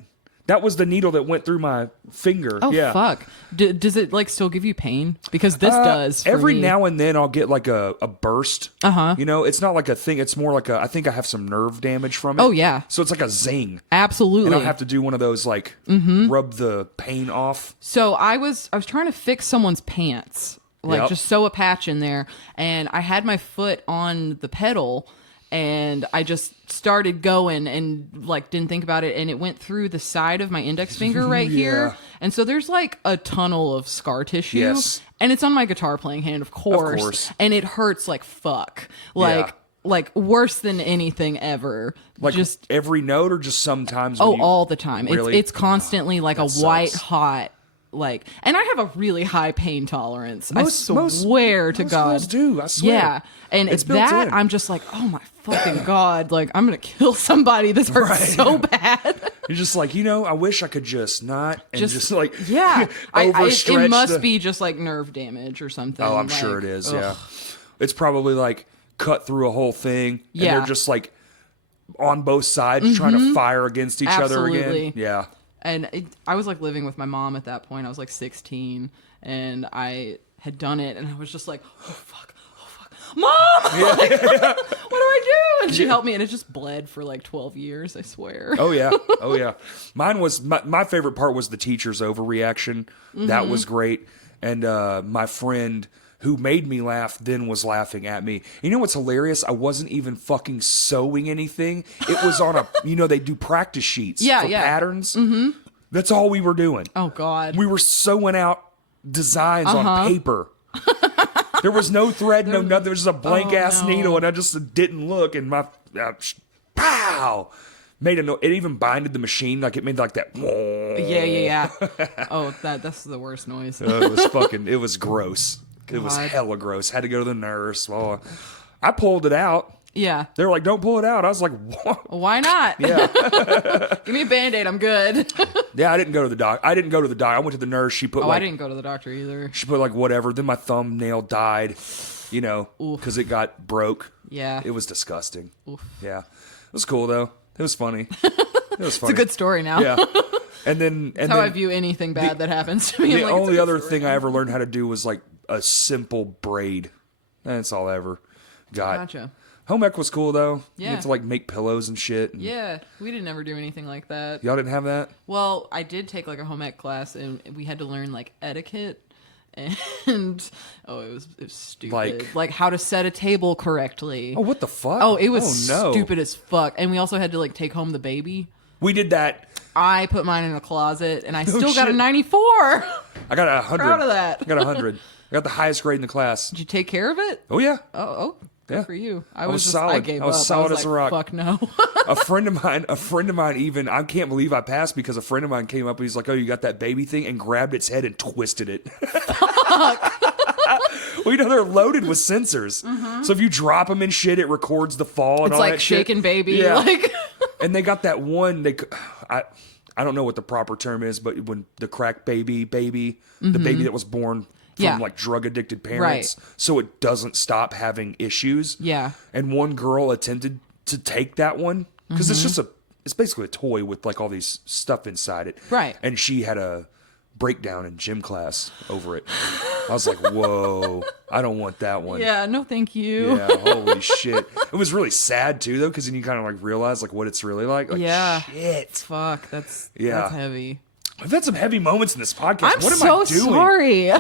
That was the needle that went through my finger. Oh, yeah. fuck. Does it like still give you pain? Because this does. Every now and then I'll get like a burst. Uh-huh. It's not like a thing. It's more like I think I have some nerve damage from it. Oh, yeah. So it's like a zing. Absolutely. And I'll have to do one of those like rub the pain off. So I was trying to fix someone's pants. Like Yep. just sew a patch in there. And I had my foot on the pedal. And I just started going and like didn't think about it, and it went through the side of my index finger right here. And so there's like a tunnel of scar tissue. Yes. And it's on my guitar playing hand, of course. And it hurts like fuck. Like worse than anything ever. Like just every note or just sometimes? all the time. Really? It's constantly like a sucks. white hot. Like, and I have a really high pain tolerance. I swear to most God. girls do. I swear. Yeah, and It's it's built that in. I'm just like, oh my fucking God! Like, I'm gonna kill somebody. This hurts so bad. You're just like, I wish I could just not and just like yeah. overstretch it must the- be just like nerve damage or something. Oh, I'm like, sure it is. ugh. Yeah, it's probably like cut through a whole thing. Yeah. And they're just like on both sides trying to fire against each other again. Absolutely. Yeah. And I was like living with my mom at that point. I was like 16, and I had done it, and I was just like, oh fuck, Mom! Like, what do I do? And she helped me, and it just bled for like 12 years, I swear. Oh yeah. Mine was my favorite part was the teacher's overreaction. That was great. And my friend who made me laugh then was laughing at me. You know what's hilarious? I wasn't even fucking sewing anything. It was on they do practice sheets for patterns. Mm-hmm. That's all we were doing. Oh, God. We were sewing out designs on paper. There was no thread, no nothing. There was just a blank ass needle, and I just didn't look, and my pow made a noise. It even binded the machine, like it made like that. Yeah. Oh, that's the worst noise. It was gross. God. It was hella gross. Had to go to the nurse. Well, I pulled it out. Yeah. They were like, "Don't pull it out." I was like, "What?" Why not? Yeah. Give me a Band-Aid. I'm good. Yeah, I didn't go to the doc. I went to the nurse. She put I didn't go to the doctor either. She put like whatever. Then my thumbnail died, because it got broke. Yeah. It was disgusting. Oof. Yeah. It was cool though. It was funny. It's a good story now. Yeah. And then That's how I view anything bad that happens to me. The only other thing I ever learned how to do was like a simple braid. That's all I ever got. Gotcha. Home ec was cool though. Yeah. You had to like make pillows and shit. And Yeah, we didn't ever do anything like that. Y'all didn't have that? Well, I did take like a home ec class, and we had to learn like etiquette, and it was stupid. Like how to set a table correctly. Oh, what the fuck? Oh, it was no. stupid as fuck. And we also had to like take home the baby. We did that. I put mine in a closet, and I still got shit. a 94. I got a 100. Proud of that. I got 100. I got the highest grade in the class. Did you take care of it? Oh yeah. Oh, good Yeah. for you. I was just, solid. I gave I was up. solid I was as a like, rock. Fuck no. A friend of mine even, I can't believe I passed because a friend of mine came up and he's like, "Oh, you got that baby thing," and grabbed its head and twisted it. Well, they're loaded with sensors. Mm-hmm. So if you drop them and shit, it records the fall and It's all like that shit. shaking baby. Yeah. Like And they got that one, I don't know what the proper term is, but when the crack baby, the baby that was born from like drug addicted parents, so it doesn't stop having issues. Yeah. And one girl attempted to take that one because it's basically a toy with like all these stuff inside it. Right. And she had a breakdown in gym class over it. I was like, whoa, I don't want that one. Yeah, no thank you. Yeah, holy shit. It was really sad too though, because then you kind of like realize like what it's really like. Like, yeah. shit. Fuck, that's heavy. I've had some heavy moments in this podcast. What am so I doing? Sorry.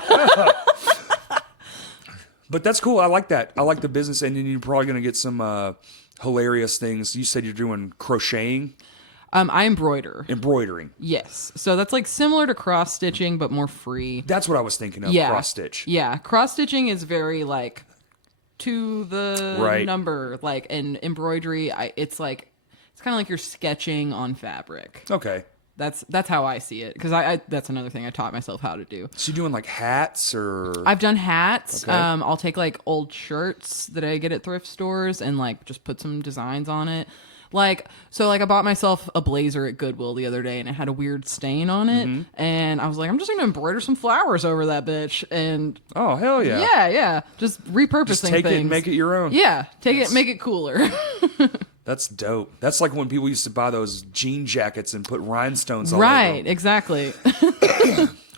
But that's cool. I like that. I like the business, and then you're probably gonna get some hilarious things. You said you're doing crocheting. I embroider. Embroidering. Yes. So that's like similar to cross stitching, but more free. That's what I was thinking of. Yeah. Cross stitch. Yeah. Cross stitching is very like to the number, like, and embroidery. It's kind of like you're sketching on fabric. Okay. That's how I see it, because I that's another thing I taught myself how to do. So you doing like hats or? I've done hats. Okay. I'll take like old shirts that I get at thrift stores and like just put some designs on it. Like, so like I bought myself a blazer at Goodwill the other day and it had a weird stain on it. And I was like, I'm just going to embroider some flowers over that bitch. And oh, hell yeah. Yeah. Just repurposing just take things. it and make it your own. Yeah. Make it cooler. That's dope. That's like when people used to buy those jean jackets and put rhinestones on right. Exactly.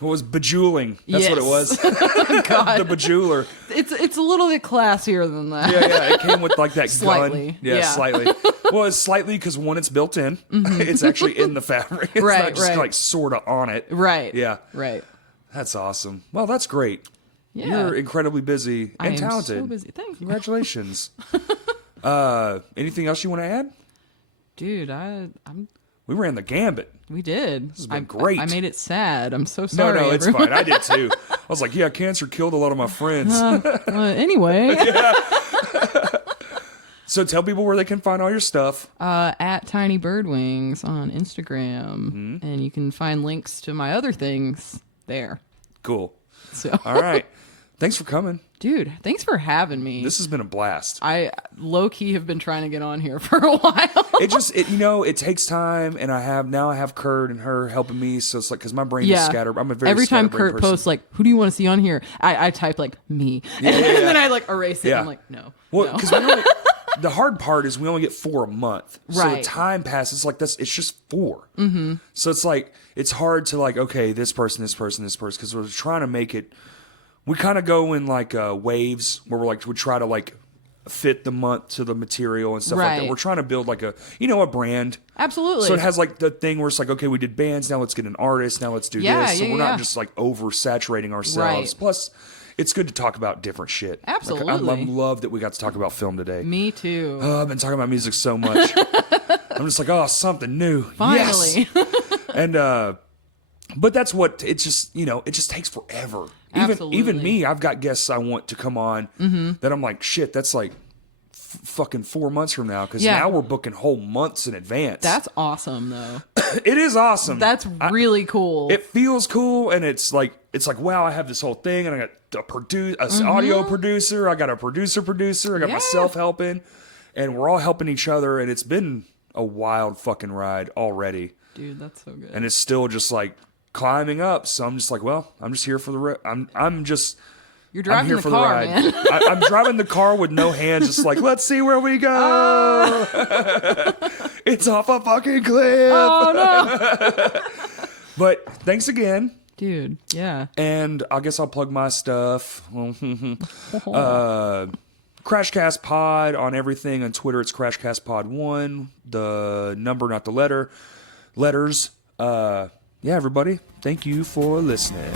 What was bejeweling? That's what it was. God. The bejeweler. It's a little bit classier than that. Yeah. It came with like that Slightly. gun. Yeah, slightly. Well, it's slightly because one, it's built in. It's actually in the fabric. It's not just like sort of on it. Right. Yeah. Right. That's awesome. Well, that's great. Yeah. You're incredibly busy and talented. I am so busy. Thank you. Congratulations. Anything else you want to add? Dude, We ran the gambit. we did. This has been great. I made it sad. I'm so sorry. No, it's everyone. fine. I did too. I was like, yeah, cancer killed a lot of my friends. Anyway. So tell people where they can find all your stuff. At Tiny Birdwings on Instagram. And you can find links to my other things there. Cool. So. All right. Thanks for coming. Dude, thanks for having me. This has been a blast. I low-key have been trying to get on here for a while. It takes time, and I have Kurt and her helping me, so it's like, because my brain is scattered. I'm a very Every time scatterbrained Kurt person. posts, like, who do you want to see on here? I type, like, me. And then I, like, erase it. Yeah. I'm like, no. Well, because the hard part is we only get 4 a month. So Right. time passes like this. It's just 4. Mm-hmm. So it's like, it's hard to like, okay, this person, because we're trying to make it. We kind of go in like waves where we try to like fit the month to the material and stuff like that. We're trying to build like a brand. Absolutely. So it has like the thing where it's like, okay, we did bands, now let's get an artist, now let's do this. So we're not just like oversaturating ourselves. Right. Plus, it's good to talk about different shit. Absolutely. Like, I love that we got to talk about film today. Me too. I've been talking about music so much. I'm just like, oh, something new. Finally. Yes. And but that's what it's just, it just takes forever. Even me, I've got guests I want to come on that I'm like, shit, that's like fucking 4 months from now, because now we're booking whole months in advance. That's awesome, though. It is awesome. That's really cool. It feels cool, and it's like wow, I have this whole thing, and I got an audio producer, I got a producer, I got myself helping, and we're all helping each other, and it's been a wild fucking ride already. Dude, that's so good. And it's still just like climbing up, so I'm just like, well, I'm just here for the You're driving the car, man. I'm driving the car with no hands, just like, let's see where we go. It's off a fucking cliff. Oh, no. But thanks again. Dude, yeah. And I guess I'll plug my stuff. Crashcast Pod on everything. On Twitter, it's CrashcastPod1. The number, not the letter. Letters. Yeah, everybody. Thank you for listening.